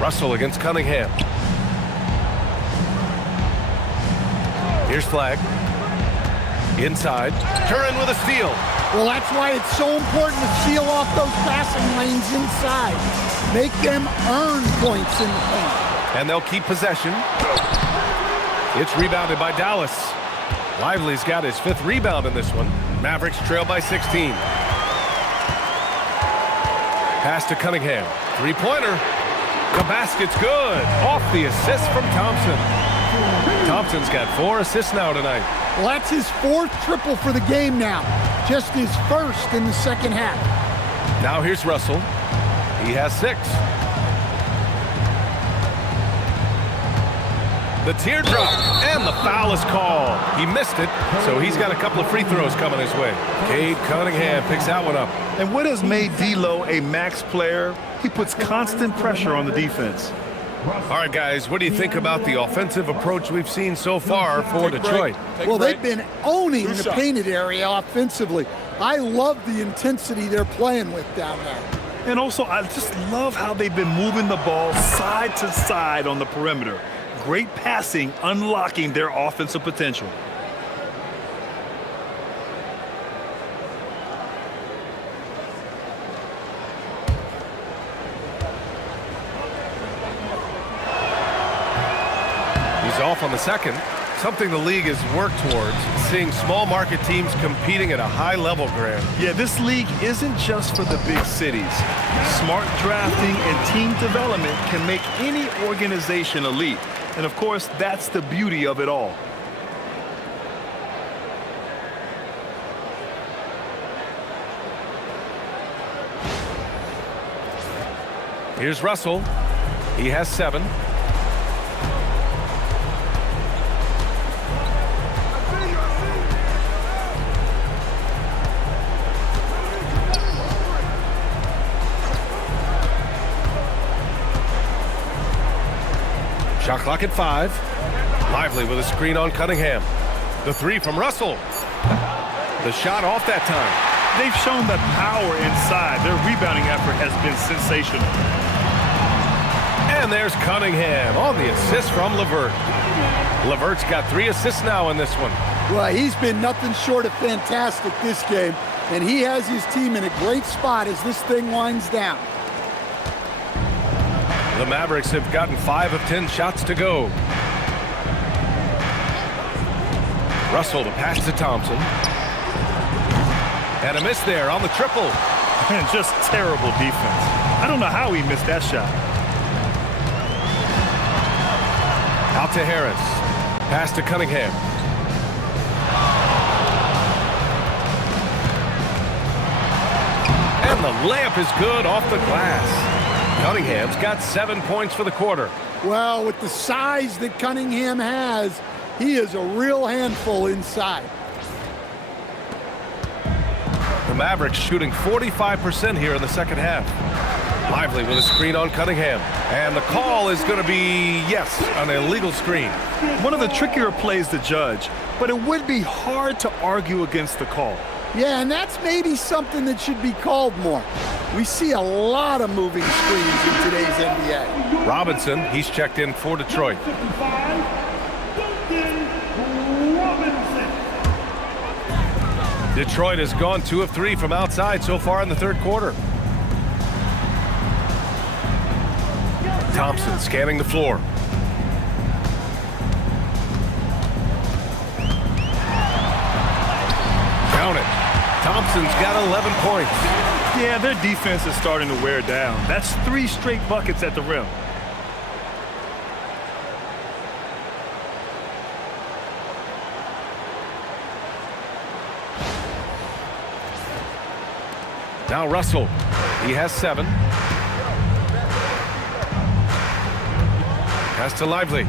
Russell against Cunningham. Here's Flagg. Inside. Duren with a steal. Well, that's why it's so important to seal off those passing lanes inside. Make them earn points in the paint. And they'll keep possession. It's rebounded by Dallas. Lively's got his 5th rebound in this one. Mavericks trail by 16. Pass to Cunningham. Three-pointer. The basket's good. Off the assist from Thompson. Thompson's got 4 assists now tonight. Well, that's his 4th triple for the game now. Just his 1st in the second half. Now here's Russell. He has 6. The teardrop, and the foul is called. He missed it, so he's got a couple of free throws coming his way. Cade Cunningham picks that one up. And what has made D'Lo a max player? He puts constant pressure on the defense. All right, guys, what do you think about the offensive approach we've seen so far for Detroit? Well, they've been owning the painted area offensively. I love the intensity they're playing with down there. And also, I just love how they've been moving the ball side to side on the perimeter. Great passing, unlocking their offensive potential. He's off on the second. Something the league has worked towards, seeing small market teams competing at a high level, Grant. Yeah, this league isn't just for the big cities. Smart drafting and team development can make any organization elite. And of course, that's the beauty of it all. Here's Russell. He has 7. Shot clock at 5. Lively with a screen on Cunningham. The 3 from Russell. The shot off that time. They've shown the power inside. Their rebounding effort has been sensational. And there's Cunningham on the assist from LeVert. LeVert's got 3 assists now in this one. Well, he's been nothing short of fantastic this game, and he has his team in a great spot as this thing winds down. The Mavericks have gotten 5 of 10 shots to go. Russell to pass to Thompson. And a miss there on the triple. And just terrible defense. I don't know how he missed that shot. Out to Harris. Pass to Cunningham. And the layup is good off the glass. Cunningham's got 7 points for the quarter. Well, with the size that Cunningham has, he is a real handful inside. The Mavericks shooting 45% here in the second half. Lively with a screen on Cunningham. And the call is going to be, yes, an illegal screen. One of the trickier plays to judge, but it would be hard to argue against the call. Yeah, and that's maybe something that should be called more. We see a lot of moving screens in today's NBA. Robinson, he's checked in for Detroit. Detroit has gone 2 of 3 from outside so far in the third quarter. Thompson scanning the floor. Count it. Thompson's got 11 points. Yeah, their defense is starting to wear down. That's 3 straight buckets at the rim. Now Russell. He has 7. Pass to Lively.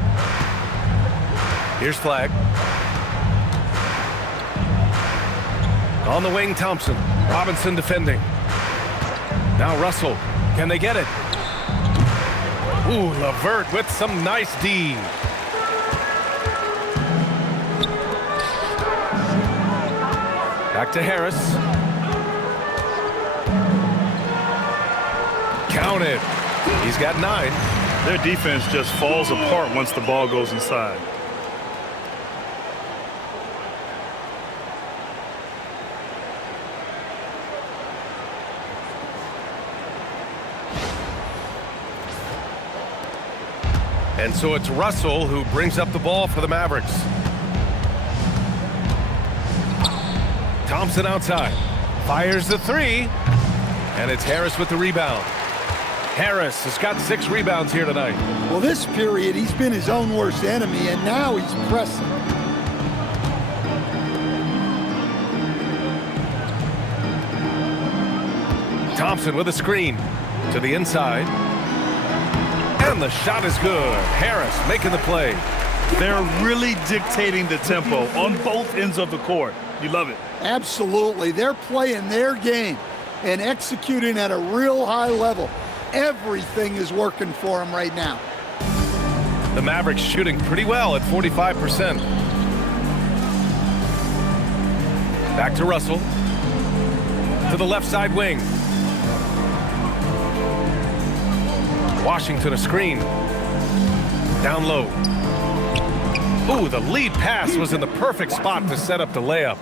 Here's Flagg. On the wing, Thompson. Robinson defending. Now Russell. Can they get it? Ooh, LeVert with some nice D. Back to Harris. Count it. He's got 9. Their defense just falls apart once the ball goes inside. And so it's Russell who brings up the ball for the Mavericks. Thompson outside. Fires the 3. And it's Harris with the rebound. Harris has got 6 rebounds here tonight. Well, this period, he's been his own worst enemy, and now he's pressing. Thompson with a screen to the inside. And the shot is good. Harris making the play. They're really dictating the tempo on both ends of the court. You love it. Absolutely. They're playing their game and executing at a real high level. Everything is working for them right now. The Mavericks shooting pretty well at 45%. Back to Russell. To the left side wing. Washington a screen. Down low. Ooh, the lead pass was in the perfect spot to set up the layup.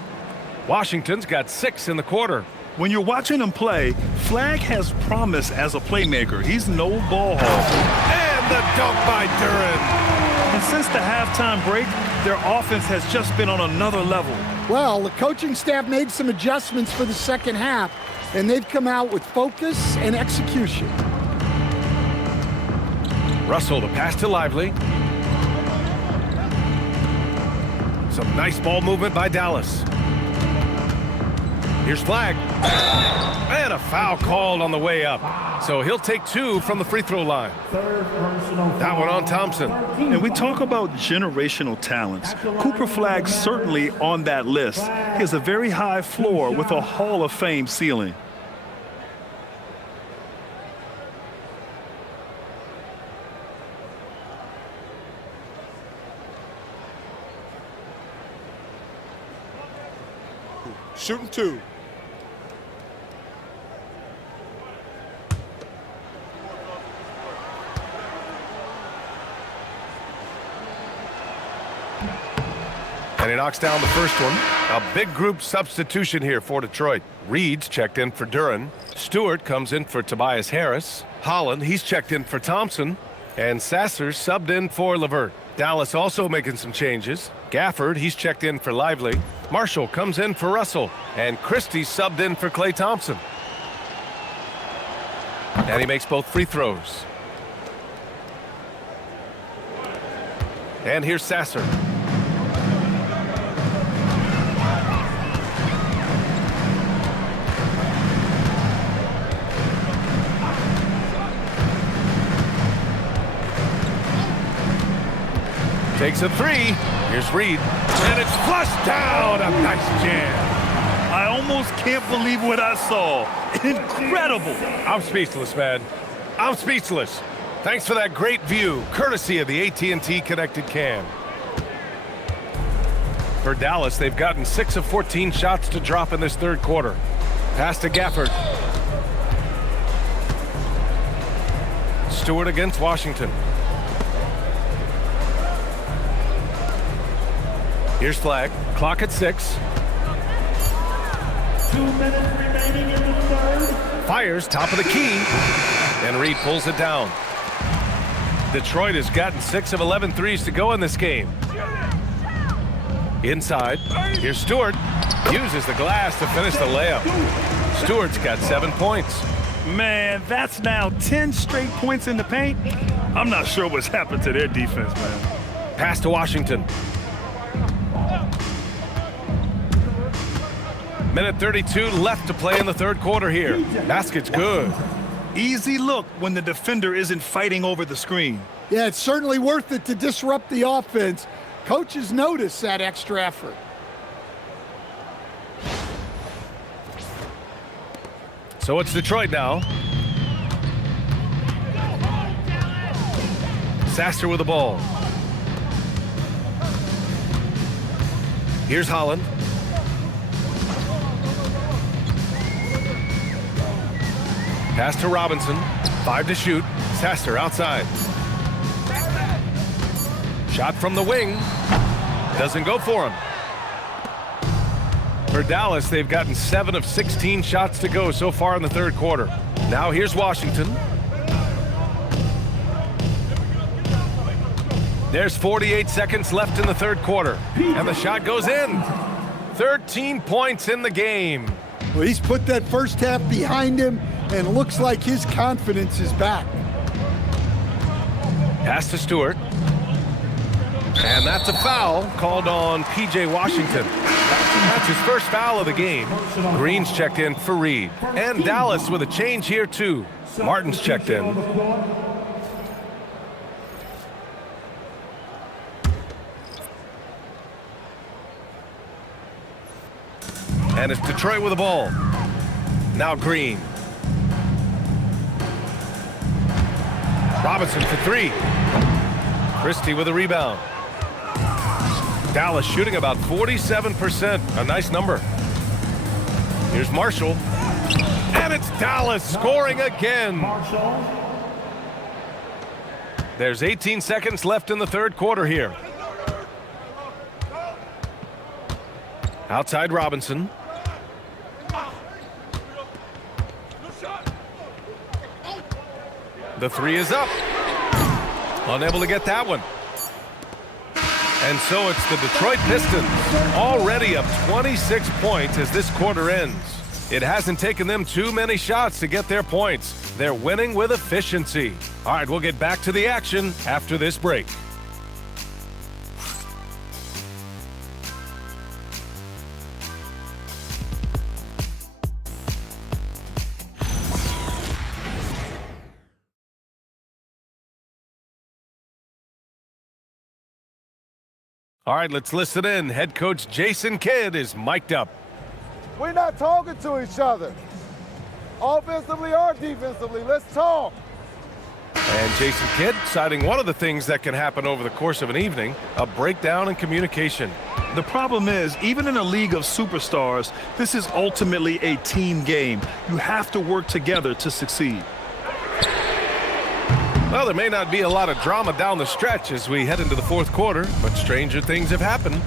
Washington's got 6 in the quarter. When you're watching him play, Flagg has promise as a playmaker. He's no ball hog. And the dunk by Duren. And since the halftime break, their offense has just been on another level. Well, the coaching staff made some adjustments for the second half, and they've come out with focus and execution. Russell, the pass to Lively. Some nice ball movement by Dallas. Here's Flagg. And a foul called on the way up. So he'll take 2 from the free throw line. That one on Thompson. And we talk about generational talents. Cooper Flagg certainly on that list. He has a very high floor with a Hall of Fame ceiling. Shooting 2. And he knocks down the first one. A big group substitution here for Detroit. Reed's checked in for Duren. Stewart comes in for Tobias Harris. Holland, he's checked in for Thompson. And Sasser's subbed in for LeVert. Dallas also making some changes. Gafford, he's checked in for Lively. Marshall comes in for Russell. And Christie subbed in for Klay Thompson. And he makes both free throws. And here's Sasser. Takes a 3. Here's Reed. And it's flushed down. A nice jam. I almost can't believe what I saw. Incredible. I'm speechless, man. I'm speechless. Thanks for that great view, courtesy of the AT&T Connected Cam. For Dallas, they've gotten 6 of 14 shots to drop in this third quarter. Pass to Gafford. Stewart against Washington. Here's Flagg. Clock at 6. 2 minutes remaining in the third. Fires top of the key. And Reed pulls it down. Detroit has gotten 6 of 11 threes to go in this game. Inside. Here's Stewart. Uses the glass to finish the layup. Stewart's got 7 points. Man, that's now 10 straight points in the paint. I'm not sure what's happened to their defense, man. Pass to Washington. Minute 32 left to play in the third quarter here. Basket's good. Easy look when the defender isn't fighting over the screen. Yeah, it's certainly worth it to disrupt the offense. Coaches notice that extra effort. So it's Detroit now. Sasser with the ball. Here's Holland. Pass to Robinson. 5 to shoot. Sasser outside. Shot from the wing. Doesn't go for him. For Dallas, they've gotten 7 of 16 shots to go so far in the third quarter. Now here's Washington. There's 48 seconds left in the third quarter. And the shot goes in. 13 points in the game. Well, he's put that first half behind him, and it looks like his confidence is back. Pass to Stewart. And that's a foul called on P.J. Washington. That's his first foul of the game. Green's checked in for Reed. And Dallas with a change here, too. Martin's checked in. And it's Detroit with the ball. Now Green. Robinson for 3. Christie with a rebound. Dallas shooting about 47%. A nice number. Here's Marshall. And it's Dallas scoring again. There's 18 seconds left in the third quarter here. Outside Robinson. The three is up. Unable to get that one. And so it's the Detroit Pistons, already up 26 points as this quarter ends. It hasn't taken them too many shots to get their points. They're winning with efficiency. All right, we'll get back to the action after this break. All right, let's listen in. Head coach Jason Kidd is mic'd up. We're not talking to each other, offensively or defensively. Let's talk. And Jason Kidd citing one of the things that can happen over the course of an evening, a breakdown in communication. The problem is, even in a league of superstars, this is ultimately a team game. You have to work together to succeed. Well, there may not be a lot of drama down the stretch as we head into the fourth quarter, but stranger things have happened.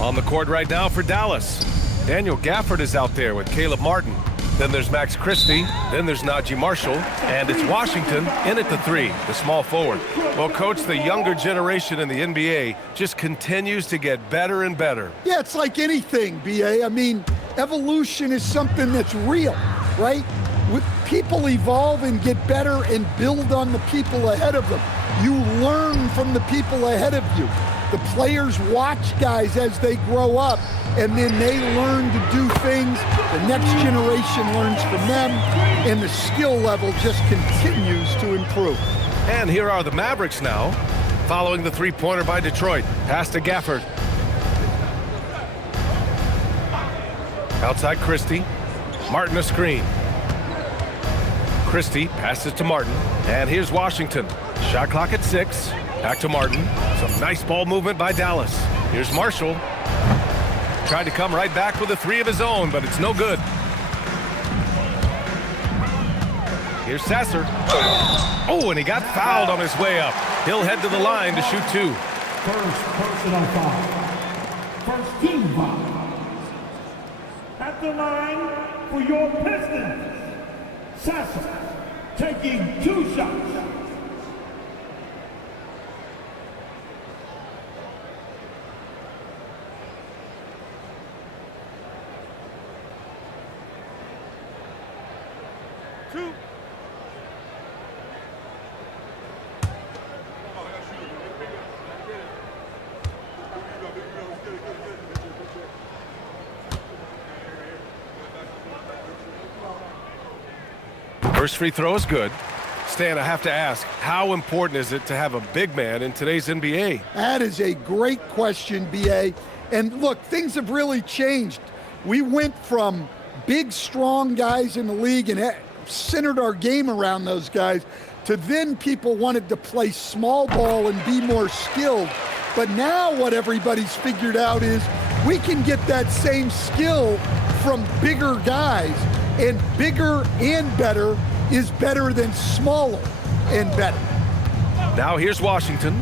On the court right now for Dallas, Daniel Gafford is out there with Caleb Martin. Then there's Max Christie. Then there's Najee Marshall. And it's Washington in at the three, the small forward. Well, Coach, the younger generation in the NBA just continues to get better and better. Yeah, it's like anything, B.A. I mean, evolution is something that's real, right? People evolve and get better and build on the people ahead of them. You learn from the people ahead of you. The players watch guys as they grow up, and then they learn to do things. The next generation learns from them, and the skill level just continues to improve. And here are the Mavericks now, following the three-pointer by Detroit. Pass to Gafford. Outside Christie. Martin a screen. Christie passes to Martin. And here's Washington. Shot clock at 6. Back to Martin. Some nice ball movement by Dallas. Here's Marshall. Tried to come right back with a three of his own, but it's no good. Here's Sasser. Oh, and he got fouled on his way up. He'll head to the line to shoot two. First personal foul. First team foul. At the line for your Pistons, Sasser taking 2 shots. First free throw is good. Stan, I have to ask, how important is it to have a big man in today's NBA? That is a great question, B.A. And look, things have really changed. We went from big, strong guys in the league and centered our game around those guys to then people wanted to play small ball and be more skilled. But now what everybody's figured out is we can get that same skill from bigger guys, and bigger and better is better than smaller and better. Now here's Washington.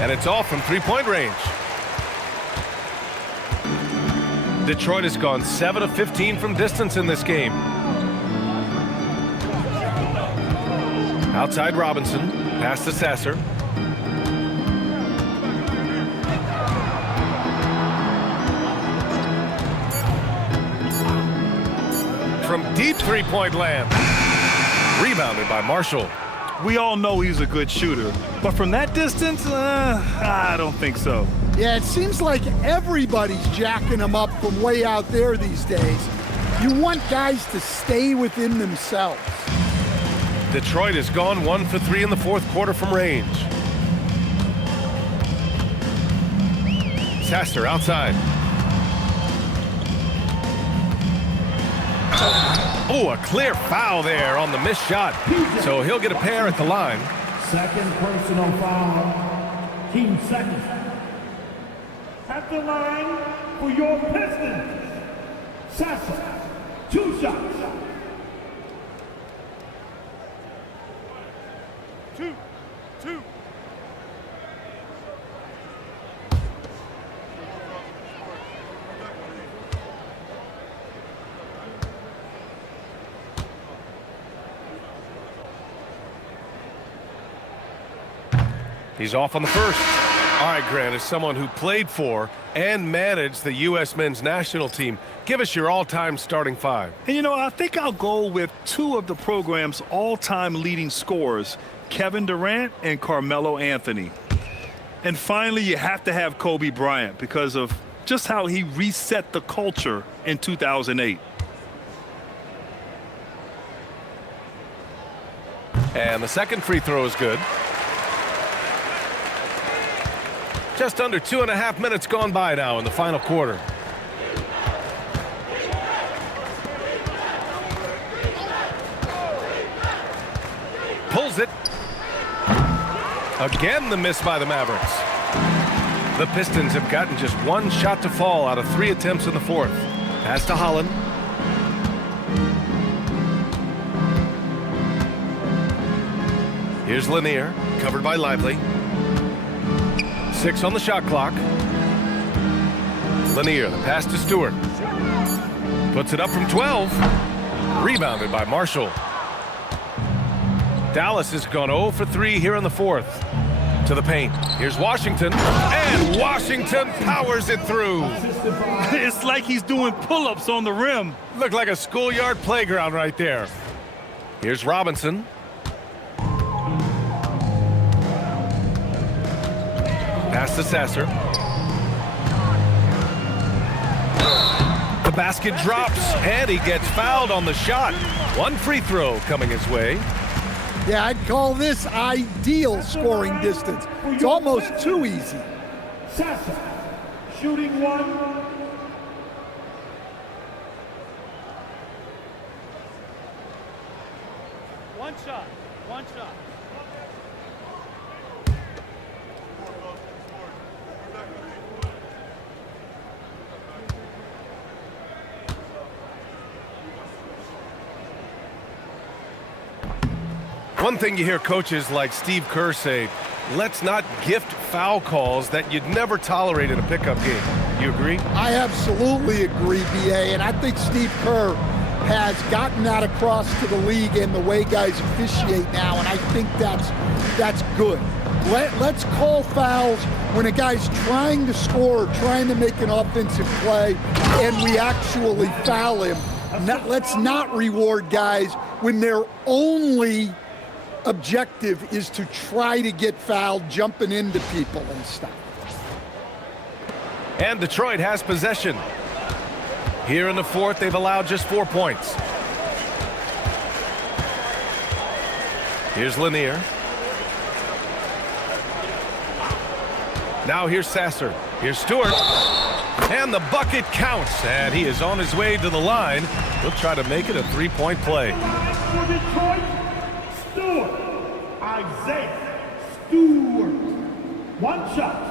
And it's off from three-point range. Detroit has gone 7 of 15 from distance in this game. Outside Robinson. Pass to Sasser. From deep three-point land. Rebounded by Marshall. We all know he's a good shooter, but from that distance, I don't think so. Yeah, it seems like everybody's jacking him up from way out there these days. You want guys to stay within themselves. Detroit has gone 1 for 3 in the fourth quarter from range. Sasser outside. Oh, a clear foul there on the missed shot. So he'll get a pair at the line. Second personal foul. Team second. At the line for your Pistons, Sasser, 2 shots. 2. He's off on the first. All right, Grant, as someone who played for and managed the U.S. men's national team, give us your all-time starting 5. And, you know, I think I'll go with 2 of the program's all-time leading scorers, Kevin Durant and Carmelo Anthony. And finally, you have to have Kobe Bryant because of just how he reset the culture in 2008. And the second free throw is good. Just under 2.5 minutes gone by now in the final quarter. Pulls it. Again, the miss by the Mavericks. The Pistons have gotten just 1 shot to fall out of 3 attempts in the fourth. Pass to Holland. Here's Lanier, covered by Lively. 6 on the shot clock. Lanier, the pass to Stewart. Puts it up from 12. Rebounded by Marshall. Dallas has gone 0 for 3 here in the fourth. To the paint. Here's Washington. And Washington powers it through. It's like he's doing pull-ups on the rim. Looked like a schoolyard playground right there. Here's Robinson. Pass to Sasser. The basket drops, and he gets fouled on the shot. 1 free throw coming his way. Yeah, I'd call this ideal scoring distance. It's almost too easy. Sasser, shooting 1. One shot. One thing you hear coaches like Steve Kerr say, let's not gift foul calls that you'd never tolerate in a pickup game. You agree? I absolutely agree, B.A., and I think Steve Kerr has gotten that across to the league and the way guys officiate now, and I think that's good. Let's call fouls when a guy's trying to score, trying to make an offensive play, and we actually foul him. Let's not reward guys when their only objective is to try to get fouled, jumping into people and stuff. And Detroit has possession. Here in the fourth, they've allowed just 4 points. Here's Lanier. Now here's Sasser. Here's Stewart. And the bucket counts. And he is on his way to the line. He'll try to make it a 3-point play. For Detroit, Stewart. Isaiah Stewart. 1 shot.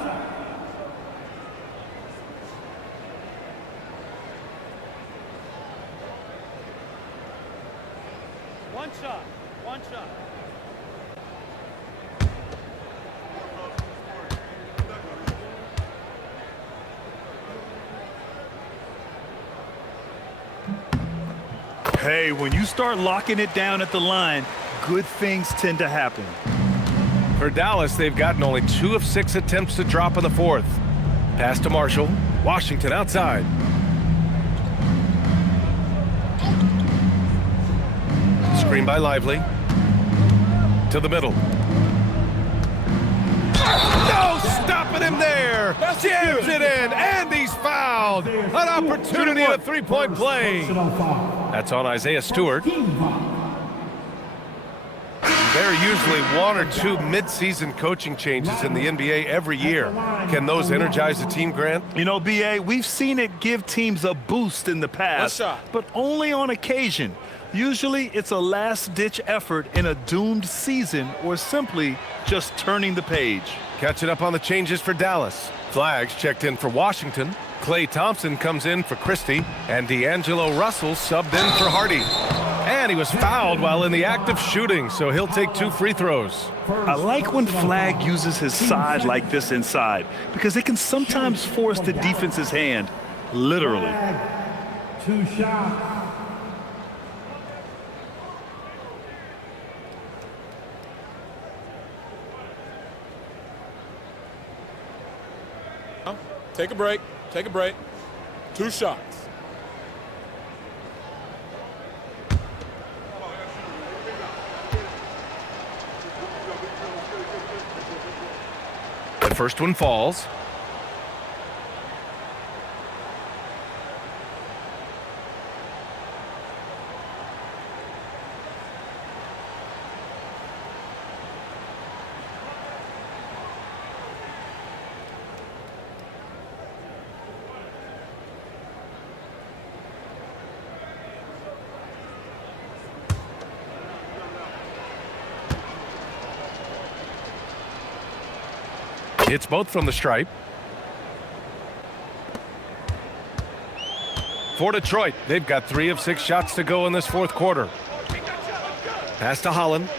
One shot. Hey, when you start locking it down at the line, good things tend to happen. For Dallas, they've gotten only 2 of 6 attempts to drop in the fourth. Pass to Marshall. Washington outside. Screen by Lively. To the middle. No stopping him there. Jams it in, and he's fouled. An opportunity at a 3-point play. That's on Isaiah Stewart. Goes There are usually one or two mid-season coaching changes in the NBA every year. Can those energize the team, Grant? You know, B.A., we've seen it give teams a boost in the past, but only on occasion. Usually it's a last-ditch effort in a doomed season or simply just turning the page. Catching up on the changes for Dallas. Flagg's checked in for Washington. Klay Thompson comes in for Christie. And D'Angelo Russell subbed in for Hardy. And he was fouled while in the act of shooting, so he'll take 2 free throws. I like when Flagg uses his side like this inside because it can sometimes force the defense's hand, literally. 2 shots. Take a break. Take a break. 2 shots. The first one falls. It's both from the stripe. For Detroit, they've got 3 of 6 shots to go in this fourth quarter. Pass to Holland.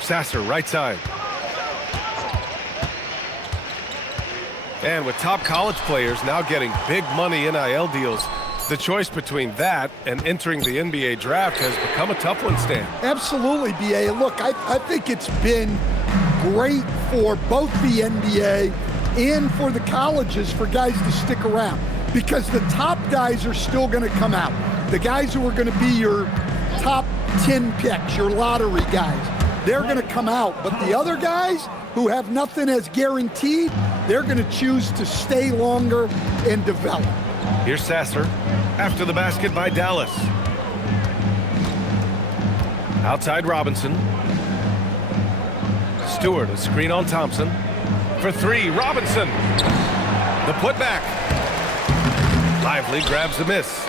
Sasser, right side. And with top college players now getting big money NIL deals, the choice between that and entering the NBA draft has become a tough one, Stan. Absolutely, B.A. Look, I think it's been great for both the NBA and for the colleges for guys to stick around because the top guys are still going to come out. The guys who are going to be your top 10 picks, your lottery guys, they're going to come out. But the other guys who have nothing as guaranteed, they're going to choose to stay longer and develop. Here's Sasser after the basket by Dallas. Outside Robinson. Stewart, a screen on Thompson. For 3, Robinson. The putback. Lively grabs a miss.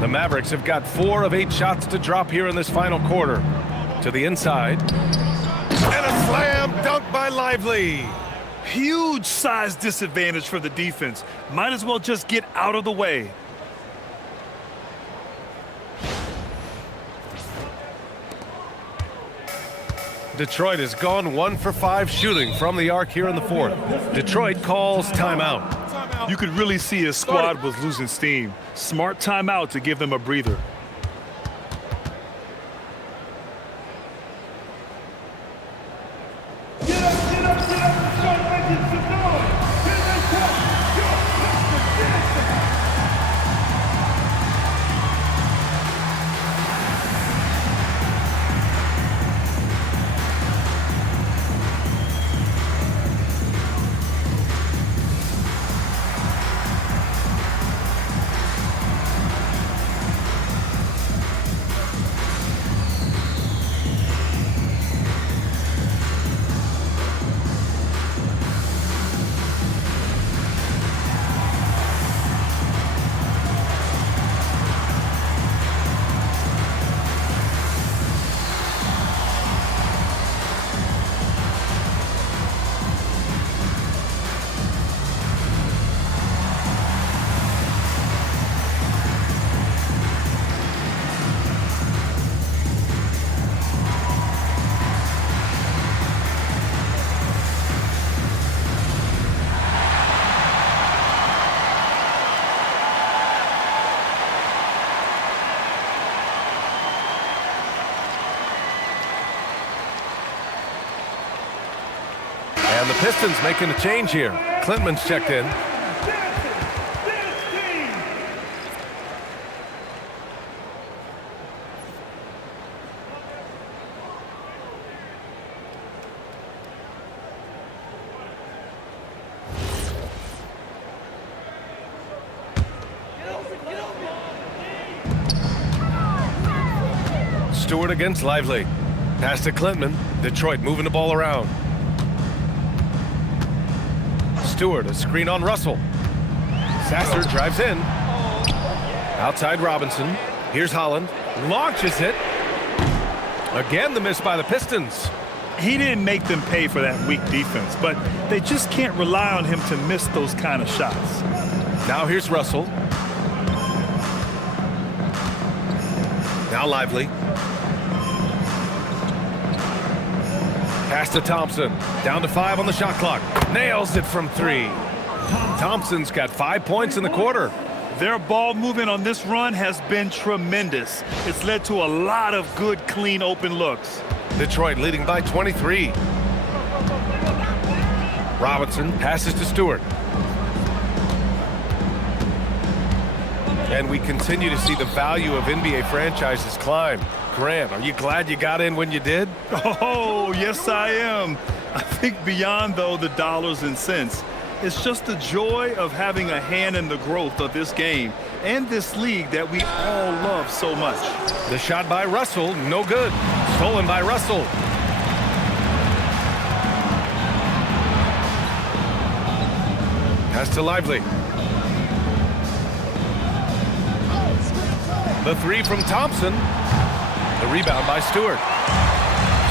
The Mavericks have got 4 of 8 shots to drop here in this final quarter. To the inside. And a slam dunk by Lively. Huge size disadvantage for the defense. Might as well just get out of the way. Detroit has gone 1 for 5 shooting from the arc here in the fourth. Detroit calls timeout. You could really see his squad was losing steam. Smart timeout to give them a breather. And the Pistons making a change here. Klintman's checked in. Stewart against Lively. Pass to Clinton. Detroit moving the ball around. Stewart, a screen on Russell. Sasser drives in. Outside Robinson. Here's Holland. Launches it. Again, the miss by the Pistons. He didn't make them pay for that weak defense, but they just can't rely on him to miss those kind of shots. Now here's Russell. Now Lively. Pass to Thompson. Down to 5 on the shot clock. Nails it from 3. Thompson's got 5 points in the quarter. Their ball movement on this run has been tremendous. It's led to a lot of good, clean, open looks. Detroit leading by 23. Robinson passes to Stewart. And we continue to see the value of NBA franchises climb. Grant, are you glad you got in when you did? Oh, yes, I am. I think beyond, though, the dollars and cents, it's just the joy of having a hand in the growth of this game and this league that we all love so much. The shot by Russell, no good. Stolen by Russell. Pass to Lively. The 3 from Thompson. The rebound by Stewart.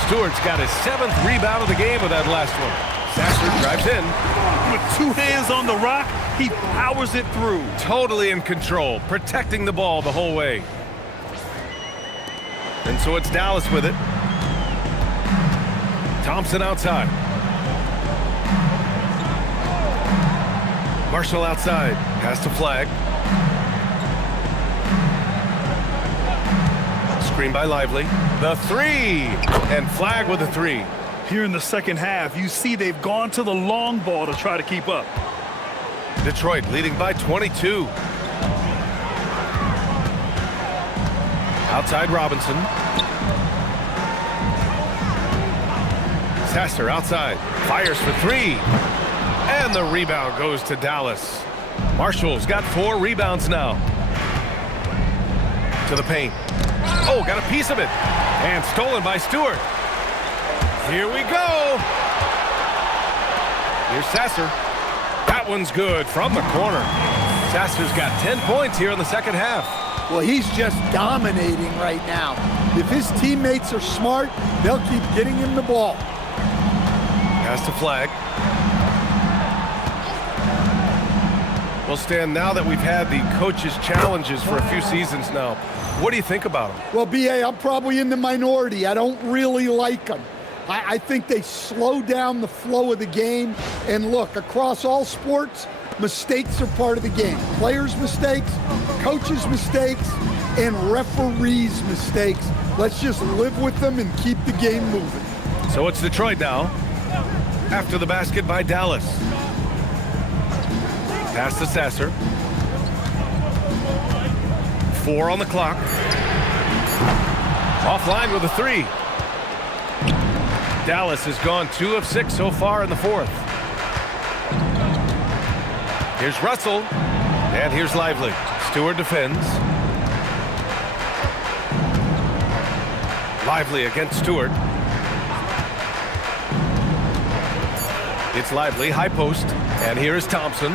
Stewart's got his 7th rebound of the game with that last one. Sasser drives in. With 2 hands on the rock, he powers it through. Totally in control, protecting the ball the whole way. And so it's Dallas with it. Thompson outside. Marshall outside. Pass to Flagg. Screen by Lively. The 3. And Flagg with the 3. Here in the second half, you see they've gone to the long ball to try to keep up. Detroit leading by 22. Outside Robinson. Sasser outside. Fires for 3. And the rebound goes to Dallas. Marshall's got 4 rebounds now. To the paint. Oh, got a piece of it. And stolen by Stewart. Here we go. Here's Sasser. That one's good from the corner. Sasser's got 10 points here in the second half. Well, he's just dominating right now. If his teammates are smart, they'll keep getting him the ball. Pass to Flagg. Well, Stan, now that we've had the coaches' challenges for a few seasons now, what do you think about them? Well, B.A., I'm probably in the minority. I don't really like them. I think they slow down the flow of the game. And look, across all sports, mistakes are part of the game. Players' mistakes, coaches' mistakes, and referees' mistakes. Let's just live with them and keep the game moving. So it's Detroit now, after the basket by Dallas. Pass to Sasser. 4 on the clock. Offline with a 3. Dallas has gone 2 of 6 so far in the 4th. Here's Russell. And here's Lively. Stewart defends. Lively against Stewart. It's Lively, high post. And here is Thompson.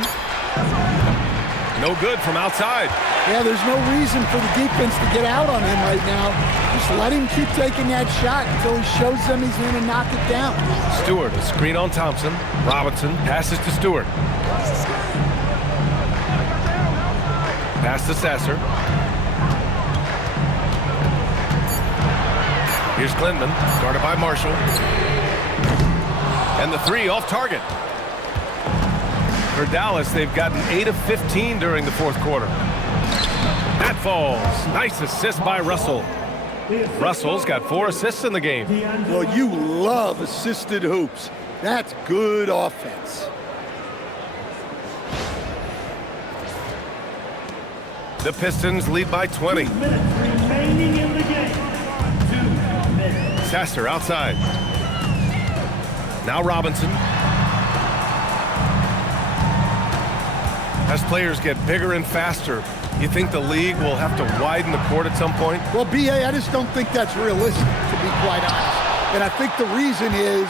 No good from outside. Yeah, there's no reason for the defense to get out on him right now. Just let him keep taking that shot until he shows them he's going to knock it down. Stewart, a screen on Thompson. Robinson passes to Stewart. Pass to Sasser. Here's Clinton, guarded by Marshall. And the 3 off target. For Dallas, they've gotten 8 of 15 during the 4th quarter. That falls. Nice assist by Russell. Russell's got 4 assists in the game. Well, you love assisted hoops. That's good offense. The Pistons lead by 20. 2 minutes remaining in the game. 2 minutes. Sasser outside. Now Robinson. As players get bigger and faster, you think the league will have to widen the court at some point? Well, B.A., I just don't think that's realistic, to be quite honest. And I think the reason is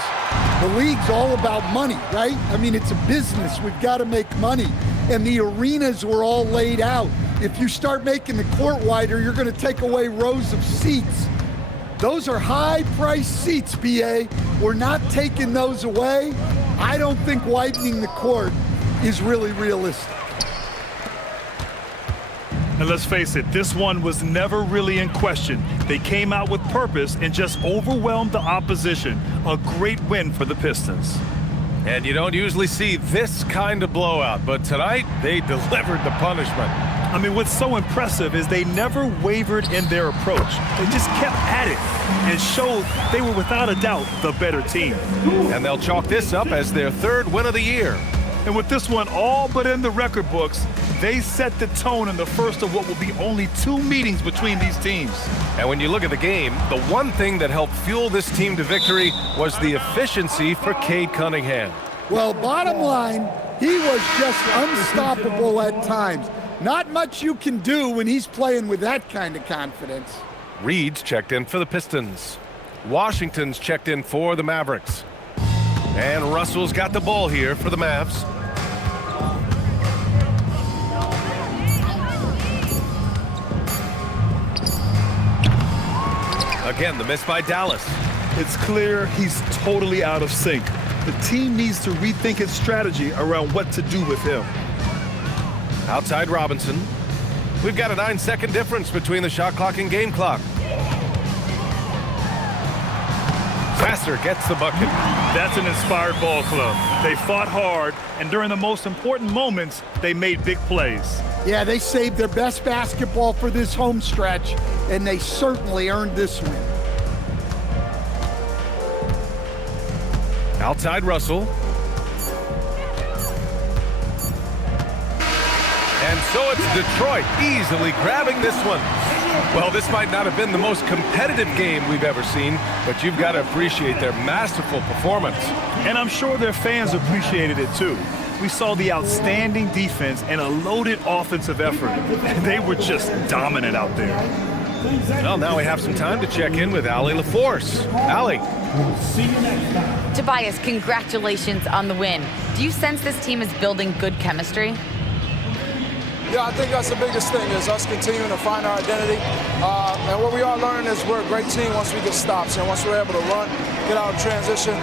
the league's all about money, right? I mean, it's a business. We've got to make money. And the arenas were all laid out. If you start making the court wider, you're going to take away rows of seats. Those are high-priced seats, B.A. We're not taking those away. I don't think widening the court is really realistic. And let's face it, this one was never really in question. They came out with purpose and just overwhelmed the opposition. A great win for the Pistons. And you don't usually see this kind of blowout, but tonight they delivered the punishment. I mean, what's so impressive is they never wavered in their approach. They just kept at it and showed they were without a doubt the better team. And they'll chalk this up as their third win of the year. And with this one all but in the record books, they set the tone in the first of what will be only 2 meetings between these teams. And when you look at the game, the one thing that helped fuel this team to victory was the efficiency for Cade Cunningham. Well, bottom line, he was just unstoppable at times. Not much you can do when he's playing with that kind of confidence. Reed's checked in for the Pistons. Washington's checked in for the Mavericks. And Russell's got the ball here for the Mavs. Again, the miss by Dallas. It's clear he's totally out of sync. The team needs to rethink its strategy around what to do with him. Outside Robinson. We've got a 9-second difference between the shot clock and game clock. Sasser gets the bucket. That's an inspired ball club. They fought hard, and during the most important moments, they made big plays. Yeah, they saved their best basketball for this home stretch, and they certainly earned this win. Outside Russell. And so it's Detroit easily grabbing this one. Well, this might not have been the most competitive game we've ever seen, but you've got to appreciate their masterful performance. And I'm sure their fans appreciated it too. We saw the outstanding defense and a loaded offensive effort. They were just dominant out there. Well, now we have some time to check in with Allie LaForce. Allie. Tobias, congratulations on the win. Do you sense this team is building good chemistry? Yeah, I think that's the biggest thing is us continuing to find our identity. And what we are learning is we're a great team once we get stops. And once we're able to run, get out of transition,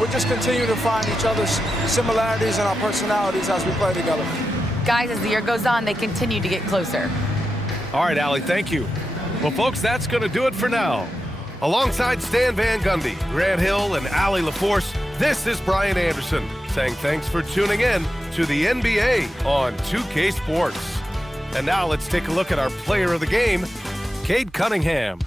we just continue to find each other's similarities and our personalities as we play together. Guys, as the year goes on, they continue to get closer. All right, Allie, thank you. Well, folks, that's going to do it for now. Alongside Stan Van Gundy, Grant Hill, and Allie LaForce, this is Brian Anderson saying thanks for tuning in to the NBA on 2K Sports. And now let's take a look at our player of the game, Cade Cunningham.